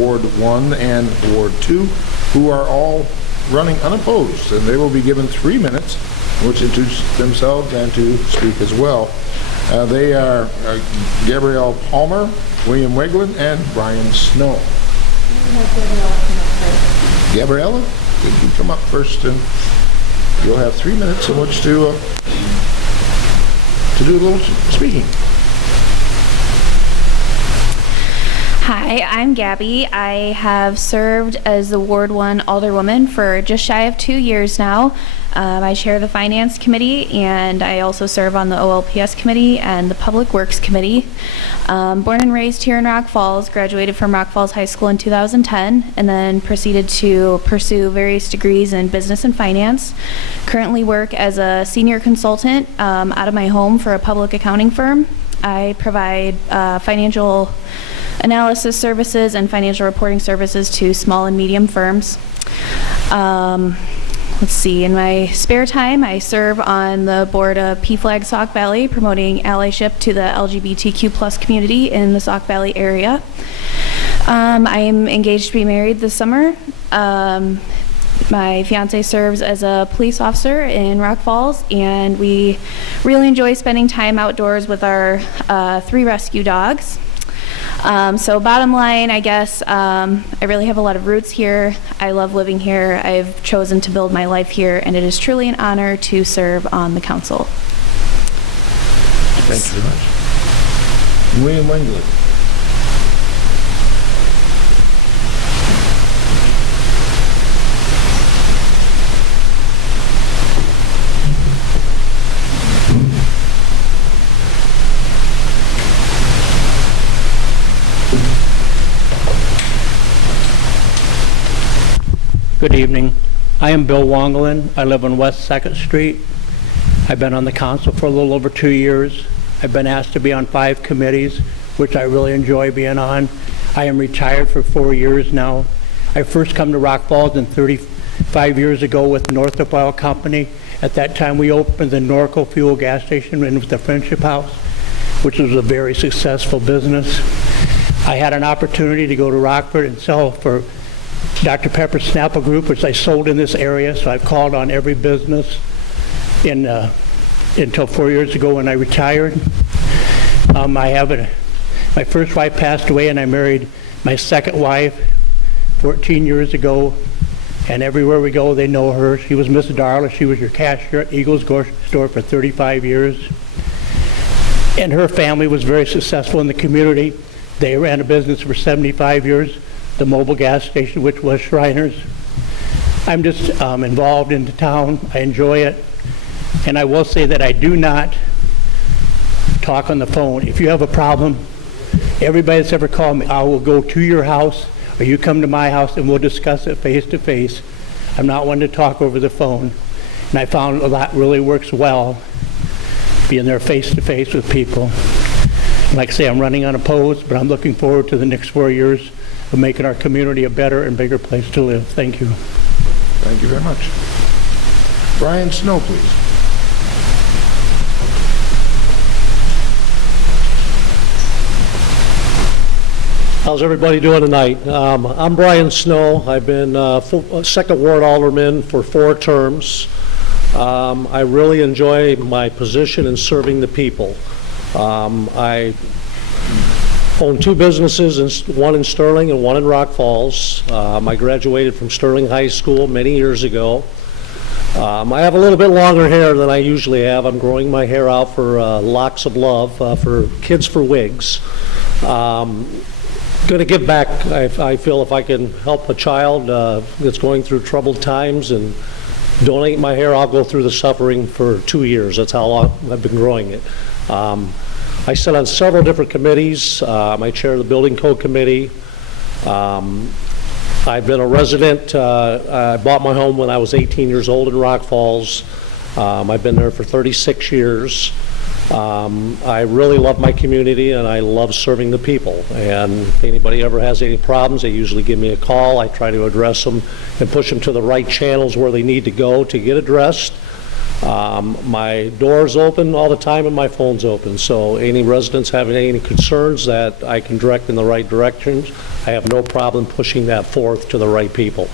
Ward 1 and Ward 2 who are all running unopposed, and they will be given 3 minutes in which to introduce themselves and to speak as well. They are Gabrielle Palmer, William Wongalon, and Brian Snow. Gabriella, could you come up first, and you'll have 3 minutes in which to do a little speaking. Hi, I'm Gabby. I have served as the Ward 1 Alderwoman for just shy of 2 years now. I chair the Finance Committee, and I also serve on the OLPS Committee and the Public Works Committee. Born and raised here in Rock Falls, graduated from Rock Falls High School in 2010, and then proceeded to pursue various degrees in business and finance. Currently work as a senior consultant out of my home for a public accounting firm. I provide financial analysis services and financial reporting services to small and medium firms. Let's see, in my spare time, I serve on the board of PFLAG Sauk Valley, promoting allyship to the LGBTQ plus community in the Sauk Valley area. I am engaged to be married this summer. My fiance serves as a police officer in Rock Falls, and we really enjoy spending time outdoors with our 3 rescue dogs. So bottom line, I guess, I really have a lot of roots here. I love living here. I've chosen to build my life here, and it is truly an honor to serve on the council. Thank you very much. William Wongalon. Good evening. I am Bill Wongalon. I live on West 2nd Street. I've been on the council for a little over 2 years. I've been asked to be on 5 committees, which I really enjoy being on. I am retired for 4 years now. I first come to Rock Falls 35 years ago with Northrop Oil Company. At that time, we opened the Norco fuel gas station and with the Friendship House, which was a very successful business. I had an opportunity to go to Rockford and sell for Dr. Pepper Snapple Group, which I sold in this area, so I've called on every business until 4 years ago when I retired. My first wife passed away, and I married my second wife 14 years ago, and everywhere we go, they know her. She was Miss Darla. She was your cashier at Eagles grocery store for 35 years. And her family was very successful in the community. They ran a business for 75 years. The mobile gas station, which was Shriners. I'm just involved in the town. I enjoy it. And I will say that I do not talk on the phone. If you have a problem, everybody that's ever called me, I will go to your house, or you come to my house, and we'll discuss it face to face. I'm not one to talk over the phone. And I found a lot really works well, being there face to face with people. Like I say, I'm running unopposed, but I'm looking forward to the next 4 years of making our community a better and bigger place to live. Thank you. Thank you very much. Brian Snow, please. How's everybody doing tonight? I'm Brian Snow. I've been Second Ward Alderman for 4 terms. I really enjoy my position in serving the people. I own 2 businesses, one in Sterling and one in Rock Falls. I graduated from Sterling High School many years ago. I have a little bit longer hair than I usually have. I'm growing my hair out for Locks of Love, for Kids for Wigs. Going to give back. I feel if I can help a child that's going through troubled times and donate my hair, I'll go through the suffering for 2 years. That's how long I've been growing it. I sit on several different committees. I chair the Building Code Committee. I've been a resident. I bought my home when I was 18 years old in Rock Falls. I've been there for 36 years. I really love my community, and I love serving the people. And if anybody ever has any problems, they usually give me a call. I try to address them and push them to the right channels where they need to go to get addressed. My door's open all the time and my phone's open, so any residents having any concerns that I can direct in the right directions, I have no problem pushing that forth to the right people.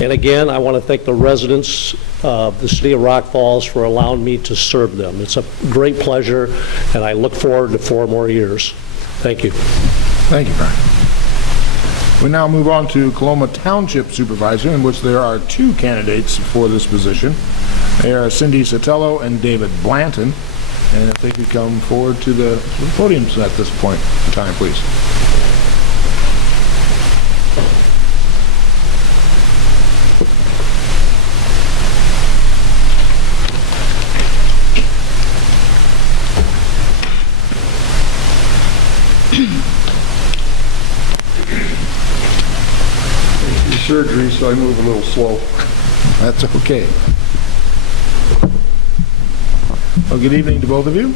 And again, I want to thank the residents of the city of Rock Falls for allowing me to serve them. It's a great pleasure, and I look forward to 4 more years. Thank you. Thank you, Brian. We now move on to Coloma Township Supervisor, in which there are 2 candidates for this position. They are Cindy Zotello and David Blanton. And if they could come forward to the podiums at this point in time, please. surgery, so I move a little slow. That's okay. Well, good evening to both of you.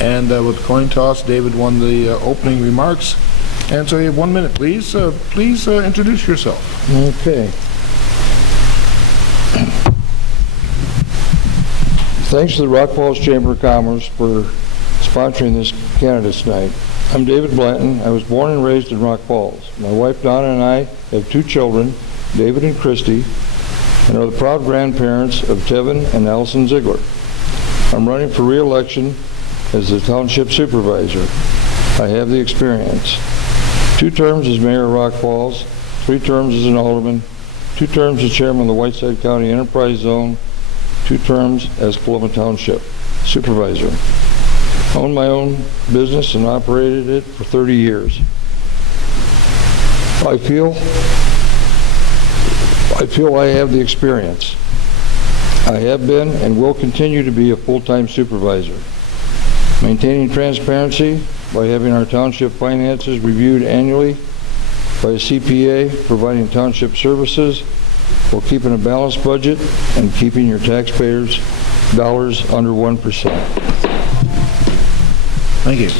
And with the coin toss, David won the opening remarks. And so you have 1 minute, please. Please introduce yourself. Okay. Thanks to the Rockfalls Chamber of Commerce for sponsoring this candidates night. I'm David Blanton. I was born and raised in Rock Falls. My wife Donna and I have 2 children, David and Christy, and are the proud grandparents of Tevin and Allison Ziegler. I'm running for re-election as the Township Supervisor. I have the experience. 2 terms as Mayor of Rock Falls, 3 terms as an Alderman, 2 terms as Chairman of the Whiteside County Enterprise Zone, 2 terms as Paloma Township Supervisor. I owned my own business and operated it for 30 years. I feel I have the experience. I have been and will continue to be a full-time supervisor. Maintaining transparency by having our township finances reviewed annually by a CPA, providing township services, while keeping a balanced budget and keeping your taxpayers' dollars under 1%. Thank you.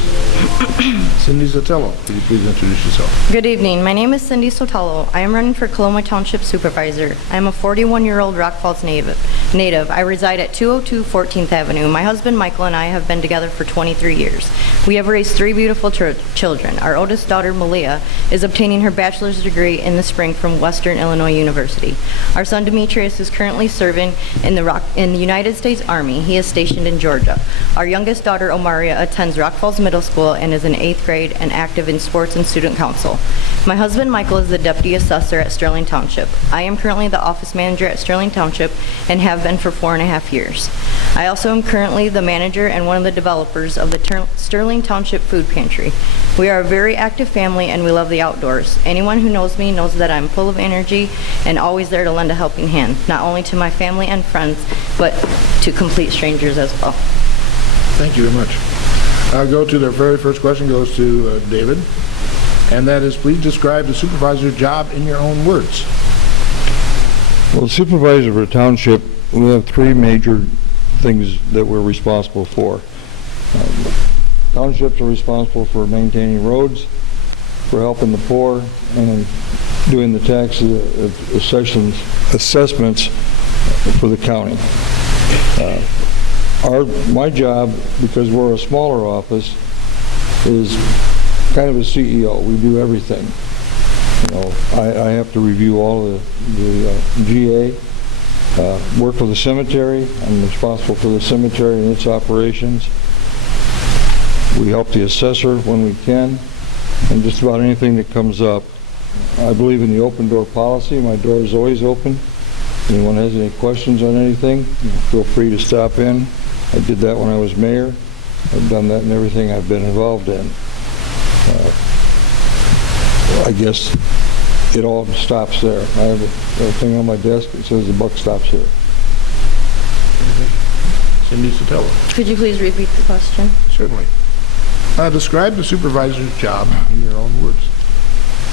Cindy Zotello, could you please introduce yourself? Good evening. My name is Cindy Zotello. I am running for Paloma Township Supervisor. I am a 41-year-old Rock Falls native. I reside at 202 14th Avenue. My husband Michael and I have been together for 23 years. We have raised 3 beautiful children. Our oldest daughter, Malia, is obtaining her bachelor's degree in the spring from Western Illinois University. Our son, Demetrius, is currently serving in the United States Army. He is stationed in Georgia. Our youngest daughter, Omaria, attends Rock Falls Middle School and is in 8th grade and active in sports and student council. My husband, Michael, is the deputy assessor at Sterling Township. I am currently the office manager at Sterling Township and have been for 4.5 years. I also am currently the manager and one of the developers of the Sterling Township Food Pantry. We are a very active family and we love the outdoors. Anyone who knows me knows that I'm full of energy and always there to lend a helping hand, not only to my family and friends, but to complete strangers as well. Thank you very much. I'll go to the very first question, goes to David, and that is, please describe the supervisor's job in your own words. Well, the supervisor of a township, we have 3 major things that we're responsible for. Townships are responsible for maintaining roads, for helping the poor, and doing the tax assessments for the county. My job, because we're a smaller office, is kind of a CEO. We do everything. You know, I have to review all the GA, work for the cemetery. I'm responsible for the cemetery and its operations. We help the assessor when we can, and just about anything that comes up. I believe in the open door policy. My door is always open. Anyone has any questions on anything, feel free to stop in. I did that when I was mayor. I've done that in everything I've been involved in. I guess it all stops there. I have a thing on my desk that says the buck stops here. Cindy Zotello. Could you please repeat the question? Certainly. Describe the supervisor's job in your own words.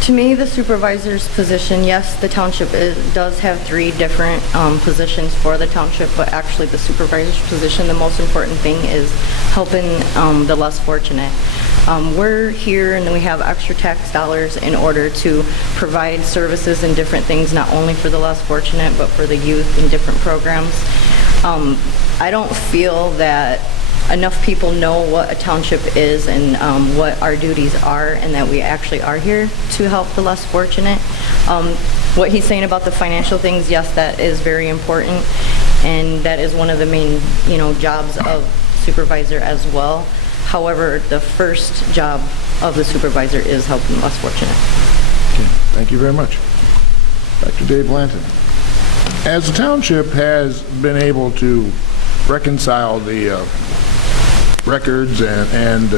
To me, the supervisor's position, yes, the township does have 3 different positions for the township, but actually the supervisor's position, the most important thing is helping the less fortunate. We're here and we have extra tax dollars in order to provide services and different things, not only for the less fortunate, but for the youth in different programs. I don't feel that enough people know what a township is and what our duties are, and that we actually are here to help the less fortunate. What he's saying about the financial things, yes, that is very important, and that is one of the main, jobs of supervisor as well. However, the first job of the supervisor is helping the less fortunate. Okay, thank you very much. Back to Dave Blanton. As the township has been able to reconcile the records and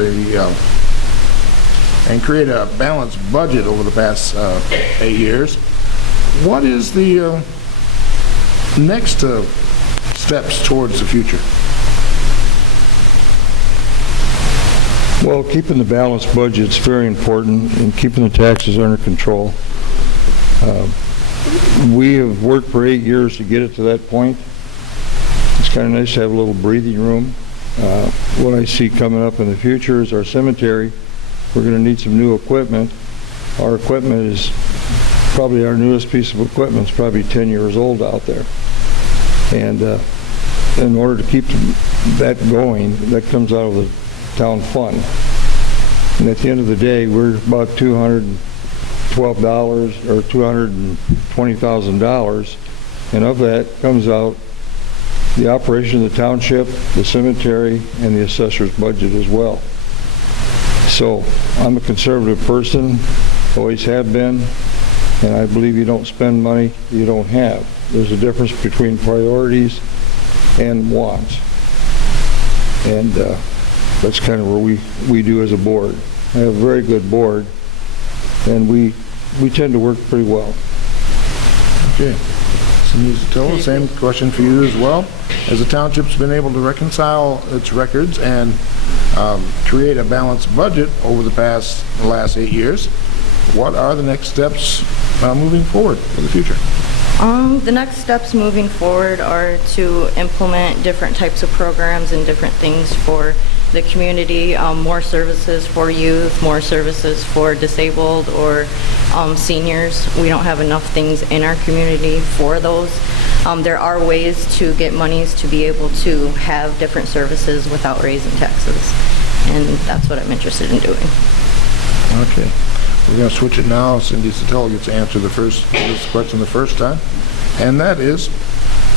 create a balanced budget over the past 8 years, what is the next steps towards the future? Well, keeping the balanced budget is very important, and keeping the taxes under control. We have worked for 8 years to get it to that point. It's kind of nice to have a little breathing room. What I see coming up in the future is our cemetery. We're going to need some new equipment. Our equipment is probably our newest piece of equipment. It's probably 10 years old out there. And in order to keep that going, that comes out of the town fund. And at the end of the day, we're about $212 or $220,000, and of that comes out the operation of the township, the cemetery, and the assessor's budget as well. So I'm a conservative person, always have been, and I believe you don't spend money you don't have. There's a difference between priorities and wants. And that's kind of where we do as a board. I have a very good board, and we tend to work pretty well. Okay. Cindy Zotello, same question for you as well. As the township's been able to reconcile its records and create a balanced budget over the last 8 years, what are the next steps moving forward for the future? The next steps moving forward are to implement different types of programs and different things for the community, more services for youth, more services for disabled or seniors. We don't have enough things in our community for those. There are ways to get monies to be able to have different services without raising taxes, and that's what I'm interested in doing. Okay. We're going to switch it now. Cindy Zotello gets to answer this question the first time, and that is,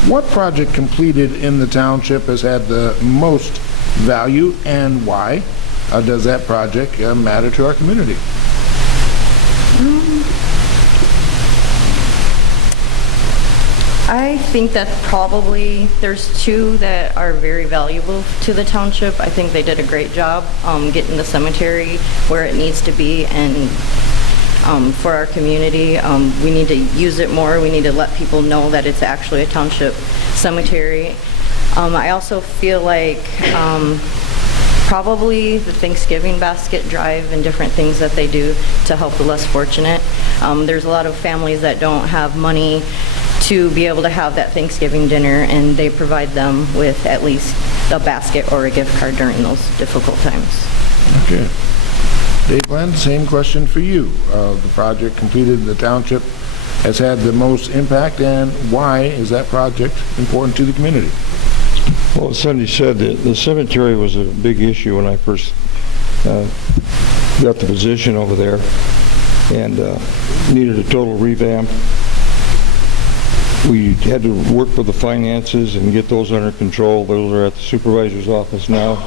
what project completed in the township has had the most value, and why does that project matter to our community? I think that probably there's two that are very valuable to the township. I think they did a great job getting the cemetery where it needs to be, and for our community, we need to use it more. We need to let people know that it's actually a township cemetery. I also feel like probably the Thanksgiving basket drive and different things that they do to help the less fortunate. There's a lot of families that don't have money to be able to have that Thanksgiving dinner, and they provide them with at least a basket or a gift card during those difficult times. Okay. Dave Blanton, same question for you. The project completed in the township has had the most impact, and why is that project important to the community? Well, as Cindy said, the cemetery was a big issue when I first got the position over there, and needed a total revamp. We had to work with the finances and get those under control. Those are at the supervisor's office now.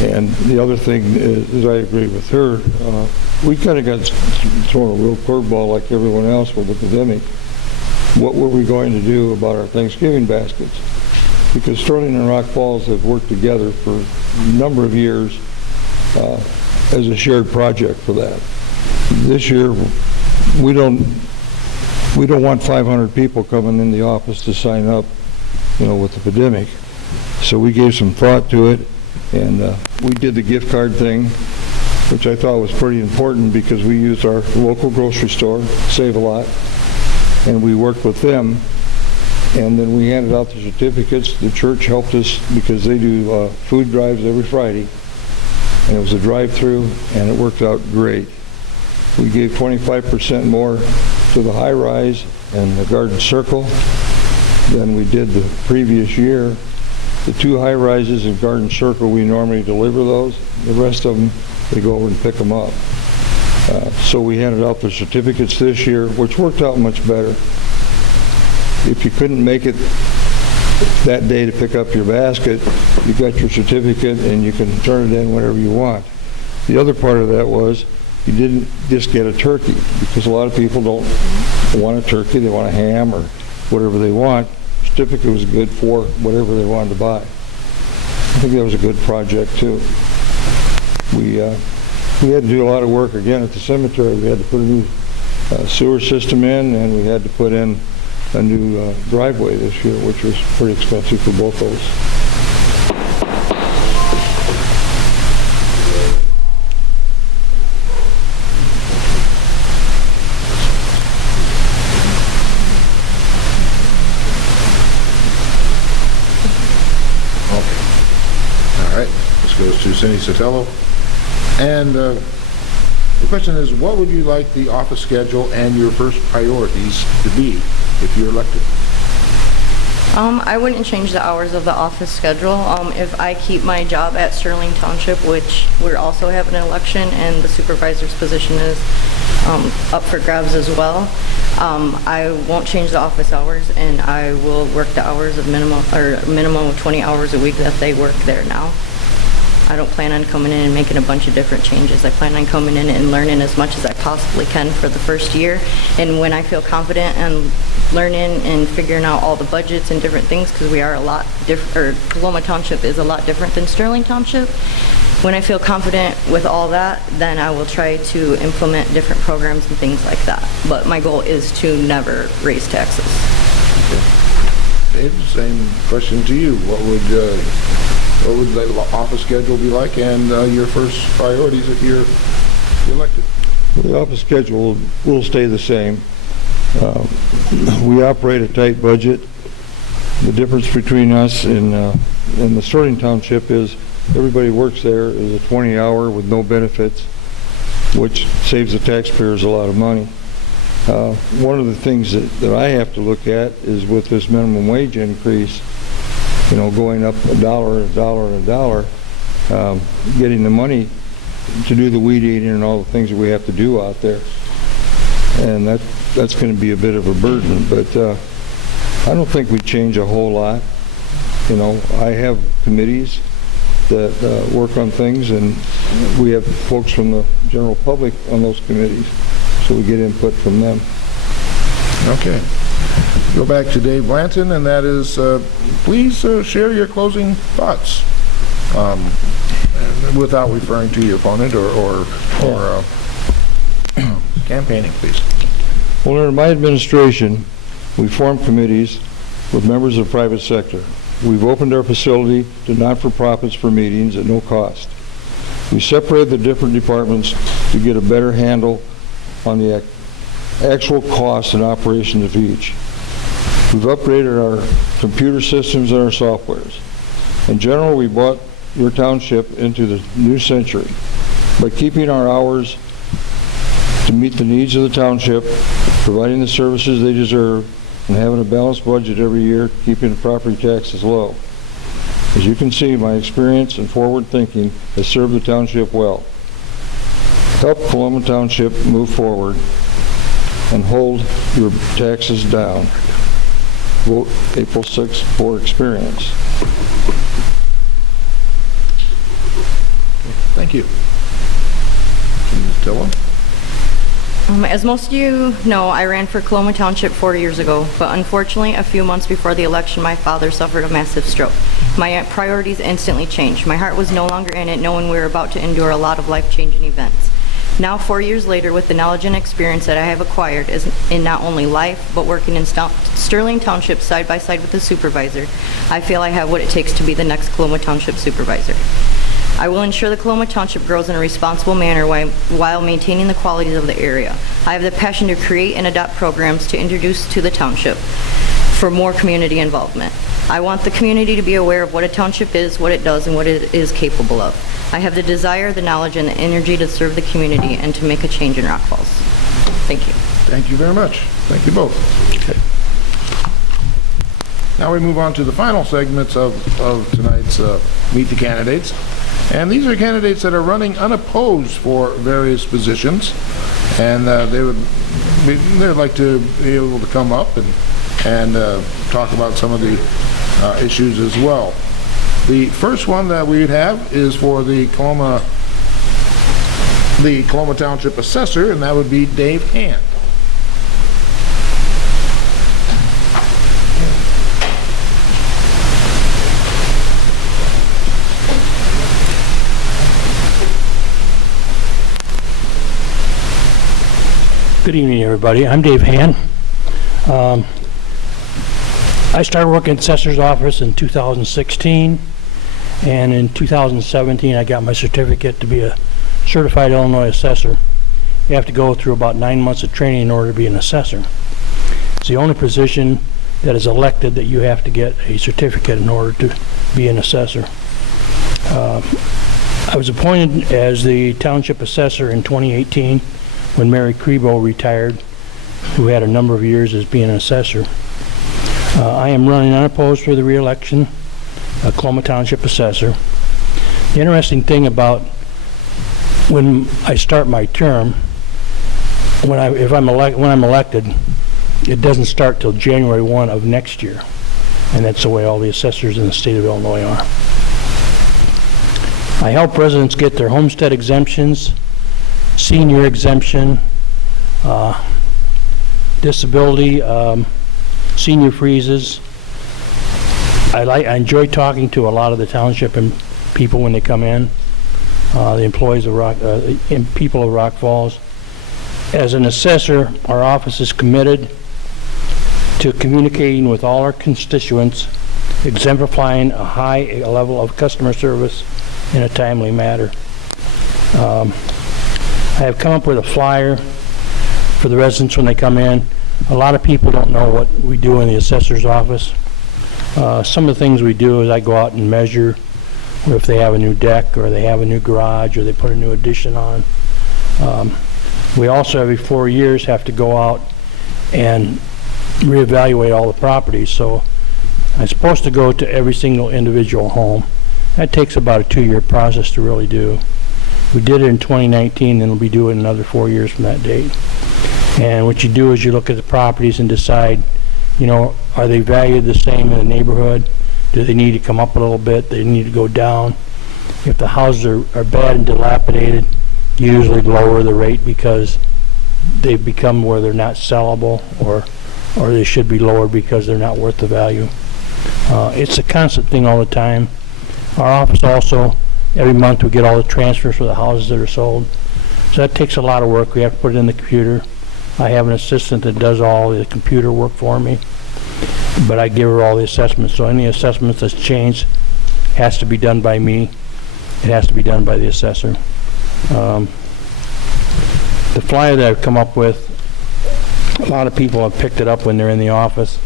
And the other thing is I agree with her. We kind of got thrown a real curveball like everyone else with the pandemic. What were we going to do about our Thanksgiving baskets? Because Sterling and Rock Falls have worked together for a number of years as a shared project for that. This year, we don't want 500 people coming in the office to sign up, with the pandemic. So we gave some thought to it, and we did the gift card thing, which I thought was pretty important because we used our local grocery store, Save a Lot, and we worked with them, and then we handed out the certificates. The church helped us because they do food drives every Friday, and it was a drive-through, and it worked out great. We gave 25% more to the high-rise and the garden circle than we did the previous year. The two high-rises and garden circle, we normally deliver those. The rest of them, they go over and pick them up. So we handed out the certificates this year, which worked out much better. If you couldn't make it that day to pick up your basket, you got your certificate and you can turn it in whenever you want. The other part of that was you didn't just get a turkey, because a lot of people don't want a turkey, they want a ham or whatever they want. Certificate was good for whatever they wanted to buy. I think that was a good project too. We had to do a lot of work again at the cemetery. We had to put a new sewer system in, and we had to put in a new driveway this year, which was pretty expensive for both those. to Cindy Zotello. And the question is, what would you like the office schedule and your first priorities to be if you're elected? I wouldn't change the hours of the office schedule. If I keep my job at Sterling Township, which we're also having an election and the supervisor's position is up for grabs as well, I won't change the office hours, and I will work the hours of minimum of 20 hours a week that they work there now. I don't plan on coming in and making a bunch of different changes. I plan on coming in and learning as much as I possibly can for the first year. And when I feel confident and learning and figuring out all the budgets and different things, because we are a lot different, or Coloma Township is a lot different than Sterling Township. When I feel confident with all that, then I will try to implement different programs and things like that. But my goal is to never raise taxes. Okay. Dave, same question to you. What would the office schedule be like, and your first priorities if you're elected? The office schedule will stay the same. We operate a tight budget. The difference between us and the Sterling Township is everybody works there is a 20-hour with no benefits, which saves the taxpayers a lot of money. One of the things that I have to look at is with this minimum wage increase, you know, going up $1, $1, getting the money to do the weed eating and all the things that we have to do out there. And that's going to be a bit of a burden, but I don't think we change a whole lot. You know, I have committees that work on things, and we have folks from the general public on those committees, so we get input from them. Okay. Go back to Dave Blanton, and that is, please share your closing thoughts without referring to your opponent or campaigning, please. Well, under my administration, we formed committees with members of the private sector. We've opened our facility to not-for-profits for meetings at no cost. We separated the different departments to get a better handle on the actual costs and operations of each. We've upgraded our computer systems and our softwares. In general, we brought your township into the new century by keeping our hours to meet the needs of the township, providing the services they deserve, and having a balanced budget every year, keeping the property taxes low. As you can see, my experience and forward thinking has served the township well. Help Coloma Township move forward and hold your taxes down. Vote April 6th for experience. Thank you. Ms. Dillon? As most of you know, I ran for Coloma Township 4 years ago, but unfortunately, a few months before the election, my father suffered a massive stroke. My priorities instantly changed. My heart was no longer in it, knowing we were about to endure a lot of life-changing events. Now, 4 years later, with the knowledge and experience that I have acquired in not only life, but working in Sterling Township side by side with the supervisor, I feel I have what it takes to be the next Coloma Township supervisor. I will ensure the Coloma Township grows in a responsible manner while maintaining the qualities of the area. I have the passion to create and adopt programs to introduce to the township for more community involvement. I want the community to be aware of what a township is, what it does, and what it is capable of. I have the desire, the knowledge, and the energy to serve the community and to make a change in Rockfalls. Thank you. Thank you very much. Thank you both. Okay. Now we move on to the final segments of tonight's Meet the Candidates. And these are candidates that are running unopposed for various positions, and they'd like to be able to come up and talk about some of the issues as well. The first one that we'd have is for the Coloma Township Assessor, and that would be Dave Hand. Good evening, everybody. I'm Dave Hand. I started working in the assessor's office in 2016, and in 2017 I got my certificate to be a certified Illinois assessor. You have to go through about 9 months of training in order to be an assessor. It's the only position that is elected that you have to get a certificate in order to be an assessor. I was appointed as the township assessor in 2018 when Mary Crebo retired, who had a number of years as being an assessor. I am running unopposed for the re-election, Coloma Township assessor. The interesting thing about when I start my term, when I'm elected, it doesn't start till January 1 of next year, and that's the way all the assessors in the state of Illinois are. I help residents get their homestead exemptions, senior exemption, disability, senior freezes. I enjoy talking to a lot of the township and people when they come in, the employees of people of Rock Falls. As an assessor, our office is committed to communicating with all our constituents, exemplifying a high level of customer service in a timely manner. I have come up with a flyer for the residents when they come in. A lot of people don't know what we do in the assessor's office. Some of the things we do is I go out and measure, or if they have a new deck, or they have a new garage, or they put a new addition on. We also, every 4 years, have to go out and reevaluate all the properties. So I'm supposed to go to every single individual home. That takes about a 2-year process to really do. We did it in 2019, and we'll be doing it another 4 years from that date. And what you do is you look at the properties and decide, you know, are they valued the same in the neighborhood? Do they need to come up a little bit? Do they need to go down? If the houses are bad and dilapidated, you usually lower the rate because they've become where they're not sellable, or they should be lowered because they're not worth the value. It's a constant thing all the time. Our office also, every month we get all the transfers for the houses that are sold. So that takes a lot of work. We have to put it in the computer. I have an assistant that does all the computer work for me, but I give her all the assessments. So any assessments that's changed has to be done by me. It has to be done by the assessor. The flyer that I've come up with, a lot of people have picked it up when they're in the office.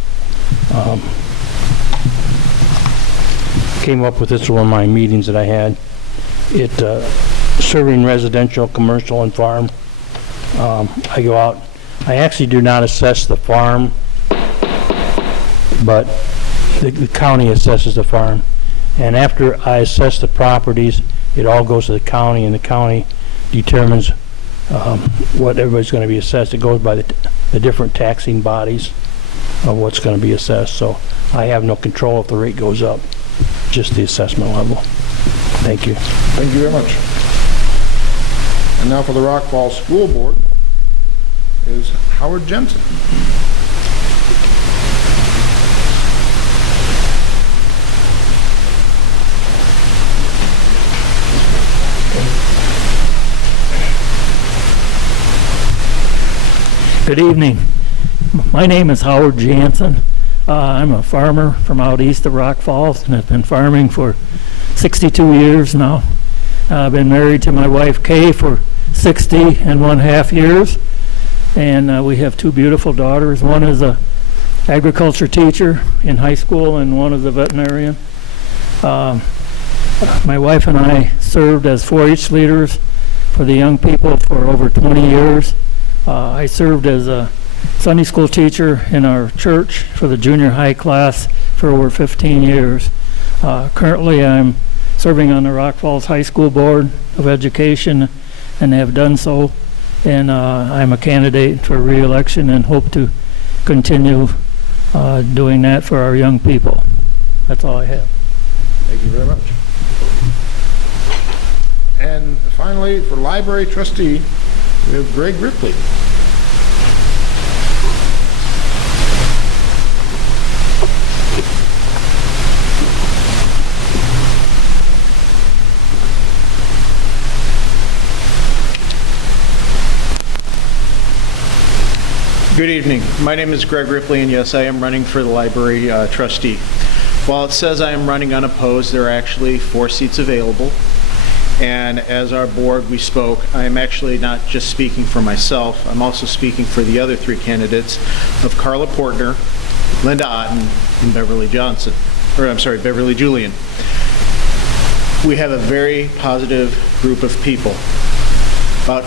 Came up with this one of my meetings that I had. It serving residential, commercial, and farm. I go out. I actually do not assess the farm, but the county assesses the farm. And after I assess the properties, it all goes to the county, and the county determines what everybody's going to be assessed. It goes by the different taxing bodies of what's going to be assessed. So I have no control if the rate goes up, just the assessment level. Thank you. Thank you very much. And now for the Rock Falls School Board is Howard Janssen. Good evening. My name is Howard Janssen. I'm a farmer from out east of Rock Falls and have been farming for 62 years now. I've been married to my wife Kay for 60.5 years, and we have 2 beautiful daughters. One is a agriculture teacher in high school, and one is a veterinarian. My wife and I served as 4-H leaders for the young people for over 20 years. I served as a Sunday school teacher in our church for the junior high class for over 15 years. Currently I'm serving on the Rock Falls High School Board of Education and have done so, and I'm a candidate for re-election and hope to continue doing that for our young people. That's all I have. Thank you very much. And finally, for library trustee, we have Greg Ripley. Good evening. My name is Greg Ripley, and yes, I am running for the library trustee. While it says I am running unopposed, there are actually 4 seats available. And as our board, we spoke, I am actually not just speaking for myself, I'm also speaking for the other 3 candidates of Carla Portner, Linda Otten, and Beverly Julian. we have a very positive group of people. About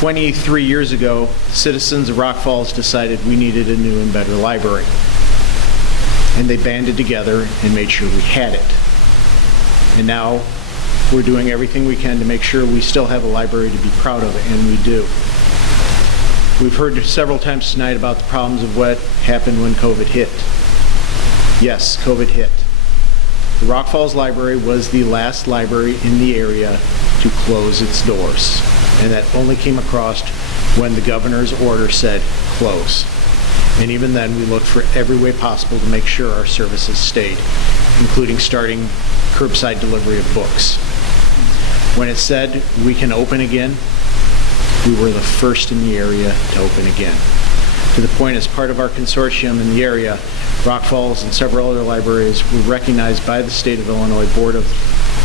23 years ago, citizens of Rock Falls decided we needed a new and better library. And they banded together and made sure we had it. And now we're doing everything we can to make sure we still have a library to be proud of, and we do. We've heard several times tonight about the problems of what happened when COVID hit. Yes, COVID hit. The Rock Falls Library was the last library in the area to close its doors. And that only came across when the governor's order said close. And even then, we looked for every way possible to make sure our services stayed, including starting curbside delivery of books. When it said we can open again, we were the first in the area to open again. To the point, as part of our consortium in the area, Rock Falls and several other libraries were recognized by the State of Illinois Board of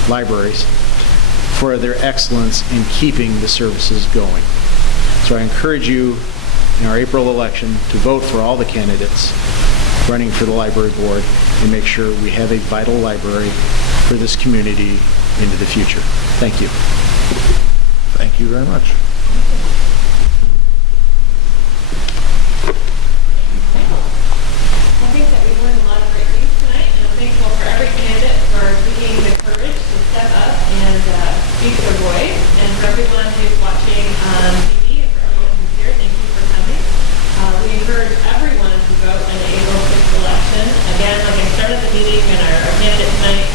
Libraries for their excellence in keeping the services going. So I encourage you in our April election to vote for all the candidates running for the library board and make sure we have a vital library for this community into the future. Thank you. Thank you very much. I think that we've learned a lot of great things tonight, and I'm thankful for every candidate for taking the courage to step up and speak their voice, and for everyone who's watching on TV, and for everyone who's here, thank you for coming. We encourage everyone to vote in the April 6th election. Again, like I started the meeting and our candidate tonight,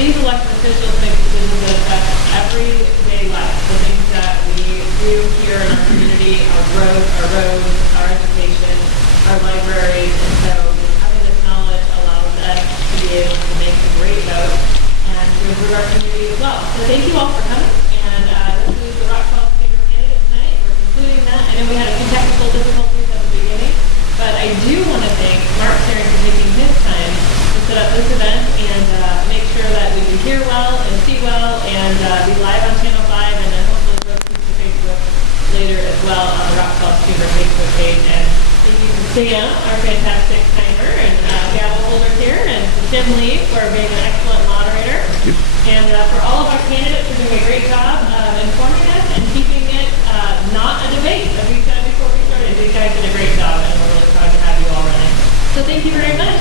these elected officials make decisions that affect everyday life, the things that we do here in our community, our roads, our education, our libraries, and so having this knowledge allows us to be able to make a great vote and to improve our community as well. So thank you all for coming, and this is the Rock Falls Chamber candidate tonight. We're concluding that. I know we had a few technical difficulties at the beginning, but I do want to thank Mark Terry for taking his time to set up this event and make sure that we can hear well and see well and be live on Channel 5 and then hopefully post to Facebook later as well on the Rock Falls Chamber Facebook page. And thank you to Sam, our fantastic timer and gavel holder here, and to Tim Lee for being an excellent moderator. And for all of our candidates for doing a great job of informing us and keeping it not a debate. As we said before we started, these guys did a great job and we're really proud to have you all running. So thank you very much.